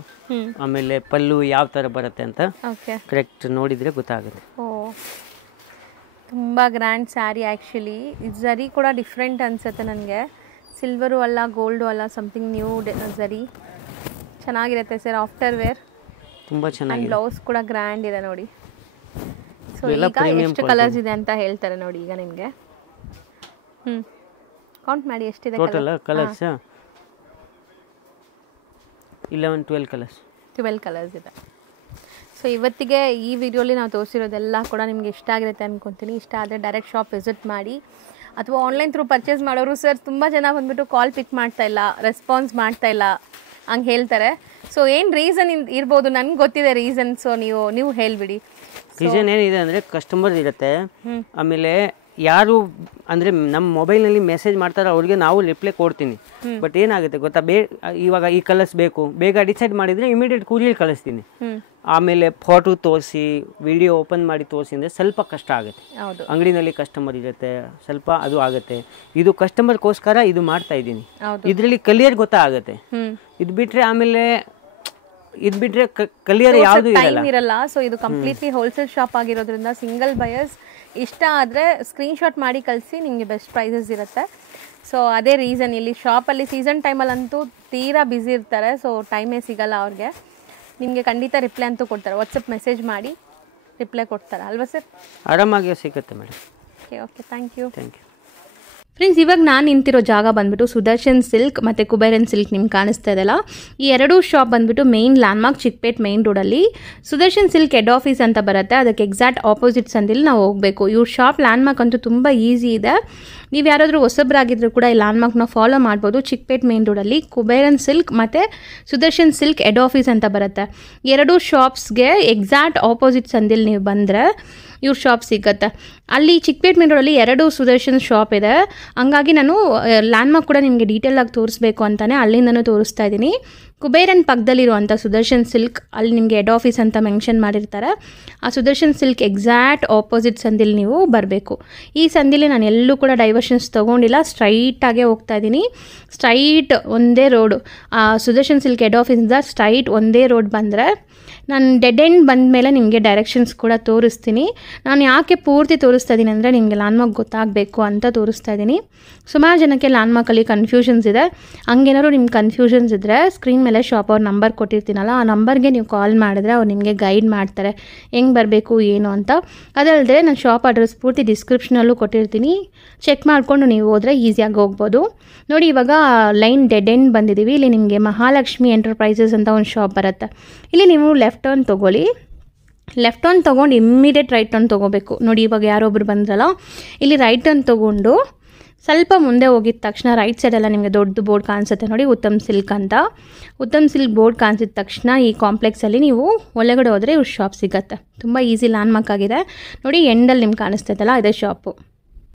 ಆಮೇಲೆ ಪಲ್ಲು ಯಾವ ಥರ ಬರುತ್ತೆ ಅಂತ ಓಕೆ ಕರೆಕ್ಟ್ ನೋಡಿದರೆ ಗೊತ್ತಾಗುತ್ತೆ. ಓ ತುಂಬ ಗ್ರ್ಯಾಂಡ್ ಸ್ಯಾರಿ ಆ್ಯಕ್ಚುಲಿ. ಇದು ಝರಿ ಕೂಡ ಡಿಫ್ರೆಂಟ್ ಅನಿಸುತ್ತೆ ನನಗೆ. ಸಿಲ್ವರು ಅಲ್ಲ, ಗೋಲ್ಡು ಅಲ್ಲ, ಸಮಥಿಂಗ್ ನ್ಯೂ ಝರಿ. ಚೆನ್ನಾಗಿರುತ್ತೆ ಸರ್, ಆಫ್ಟರ್ ವೇರ್. ತುಂಬ ಚೆನ್ನಾಗಿದೆ. ಬ್ಲೌಸ್ ಕೂಡ ಗ್ರ್ಯಾಂಡ್ ಇದೆ ನೋಡಿ. ಸೊ ಈಗ ಎಷ್ಟು ಕಲರ್ಸ್ ಇದೆ ಅಂತ ಹೇಳ್ತಾರೆ ನೋಡಿ ಈಗ ನಿಮಗೆ. ಕೌಂಟ್ ಮಾಡಿ ಎಷ್ಟಿದೆ ಟೋಟಲ್ ಕಲರ್ಸ್. 11-12 ಕಲರ್ಸ್. 12 ಕಲರ್ಸ್ ಇದೆ. ಸೊ ಇವತ್ತಿಗೆ ಈ ವಿಡಿಯೋಲಿ ನಾವು ತೋರಿಸಿರೋದೆಲ್ಲ ಕೂಡ ನಿಮಗೆ ಇಷ್ಟ ಆಗಿರುತ್ತೆ ಅಂದ್ಕೊತೀನಿ. ಇಷ್ಟ ಆದರೆ ಡೈರೆಕ್ಟ್ ಶಾಪ್ ವಿಸಿಟ್ ಮಾಡಿ. ಅಥವಾ ಆನ್ಲೈನ್ ಥ್ರೂ ಪರ್ಚೇಸ್ ಮಾಡೋರು ಸರ್ ತುಂಬ ಜನ ಬಂದುಬಿಟ್ಟು ಕಾಲ್ ಪಿಕ್ ಮಾಡ್ತಾಯಿಲ್ಲ, ರೆಸ್ಪಾನ್ಸ್ ಮಾಡ್ತಾಯಿಲ್ಲ ಹಂಗೆ ಹೇಳ್ತಾರೆ. ಸೊ ಏನು ರೀಸನ್ ಇರ್ಬೋದು, ನನಗೆ ಗೊತ್ತಿದೆ ರೀಸನ್. ಸೊ ನೀವು ಹೇಳಿಬಿಡಿ. ರೀಸನ್ ಏನಿದೆ ಅಂದರೆ ಕಸ್ಟಮರ್ ಇರುತ್ತೆ, ಆಮೇಲೆ ಯಾರು ಅಂದರೆ ನಮ್ಮ ಮೊಬೈಲ್ನಲ್ಲಿ ಮೆಸೇಜ್ ಮಾಡ್ತಾರೆ ಅವ್ರಿಗೆ ನಾವು ರಿಪ್ಲೈ ಕೊಡ್ತೀನಿ. ಬಟ್ ಏನಾಗುತ್ತೆ ಗೊತ್ತಾ, ಇವಾಗ ಈ ಕಲರ್ಸ್ ಬೇಕು ಬೇಗ ಡಿಸೈಡ್ ಮಾಡಿದರೆ ಇಮಿಡಿಯೇಟ್ ಕೂಲಿ ಕಳಿಸ್ತೀನಿ. ಆಮೇಲೆ ಫೋಟೋ ತೋರಿಸಿ ವಿಡಿಯೋ ಓಪನ್ ಮಾಡಿ ತೋರಿಸಿ ಅಂದರೆ ಸ್ವಲ್ಪ ಕಷ್ಟ ಆಗುತ್ತೆ. ಅಂಗಡಿನಲ್ಲಿ ಕಸ್ಟಮರ್ ಇರುತ್ತೆ, ಸ್ವಲ್ಪ ಅದು ಆಗುತ್ತೆ. ಇದು ಕಸ್ಟಮರ್ಗೋಸ್ಕರ ಇದು ಮಾಡ್ತಾ ಇದ್ದೀನಿ. ಇದರಲ್ಲಿ ಕ್ಲಿಯರ್ ಗೊತ್ತಾಗುತ್ತೆ. ಇದು ಬಿಟ್ಟರೆ ಆಮೇಲೆ ಕ್ಲಿಯರ್ ಯಾವುದು ಇರಲ್ಲ. ಸೊ ಇದು ಕಂಪ್ಲೀಟ್ಲಿ ಹೋಲ್ಸೇಲ್ ಶಾಪ್ ಆಗಿರೋದ್ರಿಂದ ಸಿಂಗಲ್ ಬಯರ್ಸ್ ಇಷ್ಟ ಆದರೆ ಸ್ಕ್ರೀನ್ಶಾಟ್ ಮಾಡಿ ಕಳಿಸಿ, ನಿಮಗೆ ಬೆಸ್ಟ್ ಪ್ರೈಸಸ್ ಇರುತ್ತೆ. ಸೊ ಅದೇ ರೀಸನ್. ಇಲ್ಲಿ ಶಾಪಲ್ಲಿ ಸೀಸನ್ ಟೈಮಲ್ಲಂತೂ ತೀರಾ ಬ್ಯುಸಿ ಇರ್ತಾರೆ. ಸೊ ಟೈಮೇ ಸಿಗಲ್ಲ ಅವ್ರಿಗೆ. ನಿಮಗೆ ಖಂಡಿತ ರಿಪ್ಲೈ ಅಂತೂ ಕೊಡ್ತಾರೆ. ವಾಟ್ಸಪ್ ಮೆಸೇಜ್ ಮಾಡಿ ರಿಪ್ಲೈ ಕೊಡ್ತಾರೆ ಅಲ್ವಾ ಸರ್? ಆರಾಮಾಗಿ ಸಿಗುತ್ತೆ madam. Okay thank you. Friends, ಇವಾಗ ನಾನು ನಿಂತಿರೋ ಜಾಗ ಬಂದುಬಿಟ್ಟು ಸುದರ್ಶನ್ ಸಿಲ್ಕ್ ಮತ್ತು ಕುಬೇರನ್ ಸಿಲ್ಕ್ ನಿಮ್ಗೆ ಕಾಣಿಸ್ತಾ ಇದೆಯಲ್ಲ, ಈ ಎರಡೂ ಶಾಪ್ ಬಂದುಬಿಟ್ಟು ಮೇನ್ ಲ್ಯಾಂಡ್ಮಾರ್ಕ್ ಚಿಕ್ಕಪೇಟ್ ಮೇನ್ ರೋಡಲ್ಲಿ ಸುದರ್ಶನ್ ಸಿಲ್ಕ್ ಹೆಡ್ ಆಫೀಸ್ ಅಂತ ಬರುತ್ತೆ. ಅದಕ್ಕೆ ಎಕ್ಸಾಕ್ಟ್ ಆಪೋಸಿಟ್ ಸಂದಿಲ್ಲಿ ನಾವು ಹೋಗಬೇಕು. ಇವ್ರ ಶಾಪ್ ಲ್ಯಾಂಡ್ಮಾರ್ಕ್ ಅಂತೂ ತುಂಬ ಈಸಿ ಇದೆ. ನೀವು ಯಾರಾದರೂ ಹೊಸಬ್ರಾಗಿದ್ದರೂ ಕೂಡ ಈ ಲ್ಯಾಂಡ್ಮಾರ್ಕ್ನ ಫಾಲೋ ಮಾಡ್ಬೋದು. ಚಿಕ್ಕಪೇಟ್ ಮೇನ್ ರೋಡಲ್ಲಿ ಕುಬೇರನ್ ಸಿಲ್ಕ್ ಮತ್ತು ಸುದರ್ಶನ್ ಸಿಲ್ಕ್ ಹೆಡ್ ಆಫೀಸ್ ಅಂತ ಬರುತ್ತೆ. ಎರಡೂ ಶಾಪ್ಸ್ಗೆ ಎಕ್ಸಾಕ್ಟ್ ಆಪೋಸಿಟ್ ಸಂದಿಲ್ಲಿ ನೀವು ಬಂದರೆ ಇವ್ರ ಶಾಪ್ ಸಿಗುತ್ತೆ. ಅಲ್ಲಿ ಚಿಕ್ಕಪೇಟ್ ಮೇನ್ ರೋಡಲ್ಲಿ ಎರಡು ಸುದರ್ಶನ್ ಶಾಪ್ ಇದೆ. ಹಂಗಾಗಿ ನಾನು ಲ್ಯಾಂಡ್ಮಾರ್ಕ್ ಕೂಡ ನಿಮಗೆ ಡೀಟೇಲಾಗಿ ತೋರಿಸ್ಬೇಕು ಅಂತಲೇ ಅಲ್ಲಿಂದನೂ ತೋರಿಸ್ತಾ ಇದ್ದೀನಿ. ಕುಬೇರನ್ ಪಕ್ಕದಲ್ಲಿರುವಂಥ ಸುದರ್ಶನ್ ಸಿಲ್ಕ್ ಅಲ್ಲಿ ನಿಮಗೆ ಹೆಡ್ ಆಫೀಸ್ ಅಂತ ಮೆನ್ಷನ್ ಮಾಡಿರ್ತಾರೆ. ಆ ಸುದರ್ಶನ್ ಸಿಲ್ಕ್ ಎಕ್ಸಾಕ್ಟ್ ಆಪೋಸಿಟ್ ಸಂದಿಲ್ಲಿ ನೀವು ಬರಬೇಕು. ಈ ಸಂದಿಲಿ ನಾನು ಎಲ್ಲೂ ಕೂಡ ಡೈವರ್ಷನ್ಸ್ ತೊಗೊಂಡಿಲ್ಲ, ಸ್ಟ್ರೈಟಾಗೇ ಹೋಗ್ತಾ ಇದ್ದೀನಿ. ಸ್ಟ್ರೈಟ್ ಒಂದೇ ರೋಡು. ಆ ಸುದರ್ಶನ್ ಸಿಲ್ಕ್ ಹೆಡ್ ಆಫೀಸಿಂದ ಸ್ಟ್ರೈಟ್ ಒಂದೇ ರೋಡ್ ಬಂದರೆ ನಾನು ಡೆಡ್ ಎಂಡ್ ಬಂದ ಮೇಲೆ ನಿಮಗೆ ಡೈರೆಕ್ಷನ್ಸ್ ಕೂಡ ತೋರಿಸ್ತೀನಿ. ನಾನು ಯಾಕೆ ಪೂರ್ತಿ ತೋರಿಸ್ತಾ ಇದ್ದೀನಿ ಅಂದರೆ ನಿಮಗೆ ಲ್ಯಾಂಡ್ಮಾರ್ಕ್ ಗೊತ್ತಾಗಬೇಕು ಅಂತ ತೋರಿಸ್ತಾ ಇದ್ದೀನಿ. ಸುಮಾರು ಜನಕ್ಕೆ ಲ್ಯಾಂಡ್ಮಾರ್ಕಲ್ಲಿ ಕನ್ಫ್ಯೂಷನ್ಸ್ ಇದೆ. ಹಂಗೇನಾದ್ರು ನಿಮ್ಗೆ ಕನ್ಫ್ಯೂಷನ್ಸ್ ಇದ್ದರೆ ಸ್ಕ್ರೀನ್ ಮೇಲೆ ಶಾಪ್ ಅವ್ರ ನಂಬರ್ ಕೊಟ್ಟಿರ್ತೀನಲ್ಲ, ಆ ನಂಬರ್ಗೆ ನೀವು ಕಾಲ್ ಮಾಡಿದ್ರೆ ಅವ್ರು ನಿಮಗೆ ಗೈಡ್ ಮಾಡ್ತಾರೆ ಹೆಂಗೆ ಬರಬೇಕು ಏನು ಅಂತ. ಅದಲ್ಲದೆ ನಾನು ಶಾಪ್ ಅಡ್ರೆಸ್ ಪೂರ್ತಿ ಡಿಸ್ಕ್ರಿಪ್ಷನಲ್ಲೂ ಕೊಟ್ಟಿರ್ತೀನಿ. ಚೆಕ್ ಮಾಡಿಕೊಂಡು ನೀವು ಹೋದರೆ ಈಸಿಯಾಗಿ ಹೋಗ್ಬೋದು. ನೋಡಿ, ಇವಾಗ ಲೈನ್ ಡೆಡ್ ಎಂಡ್ ಬಂದಿದ್ದೀವಿ. ಇಲ್ಲಿ ನಿಮಗೆ ಮಹಾಲಕ್ಷ್ಮಿ ಎಂಟರ್ಪ್ರೈಸಸ್ ಅಂತ ಒಂದು ಶಾಪ್ ಬರುತ್ತೆ. ಇಲ್ಲಿ ನೀವು ಲೆಫ್ಟ್ ಟರ್ನ್ ತೊಗೊಳ್ಳಿ. ಲೆಫ್ಟ್ ಟರ್ನ್ ತೊಗೊಂಡು ಇಮ್ಮಿಡಿಯೇಟ್ ರೈಟ್ ಟರ್ನ್ ತೊಗೋಬೇಕು. ನೋಡಿ, ಇವಾಗ ಯಾರೊಬ್ಬರು ಬಂದ್ರಲ್ಲ, ಇಲ್ಲಿ ರೈಟ್ ಟರ್ನ್ ತೊಗೊಂಡು ಸ್ವಲ್ಪ ಮುಂದೆ ಹೋಗಿದ ತಕ್ಷಣ ರೈಟ್ ಸೈಡೆಲ್ಲ ನಿಮಗೆ ದೊಡ್ಡ ಬೋರ್ಡ್ ಕಾಣಿಸುತ್ತೆ ನೋಡಿ, ಉತ್ತಮ್ ಸಿಲ್ಕ್ ಅಂತ. ಉತ್ತಮ್ ಸಿಲ್ಕ್ ಬೋರ್ಡ್ ಕಾಣಿಸಿದ ತಕ್ಷಣ ಈ ಕಾಂಪ್ಲೆಕ್ಸಲ್ಲಿ ನೀವು ಒಳಗಡೆ ಹೋದರೆ ಇವ್ರ ಶಾಪ್ ಸಿಗುತ್ತೆ. ತುಂಬ ಈಸಿ ಲ್ಯಾಂಡ್ಮಾರ್ಕ್ ಆಗಿದೆ ನೋಡಿ. ಎಂಡಲ್ಲಿ ನಿಮ್ಗೆ ಕಾಣಿಸ್ತೈತಲ್ಲ, ಇದೇ ಶಾಪು.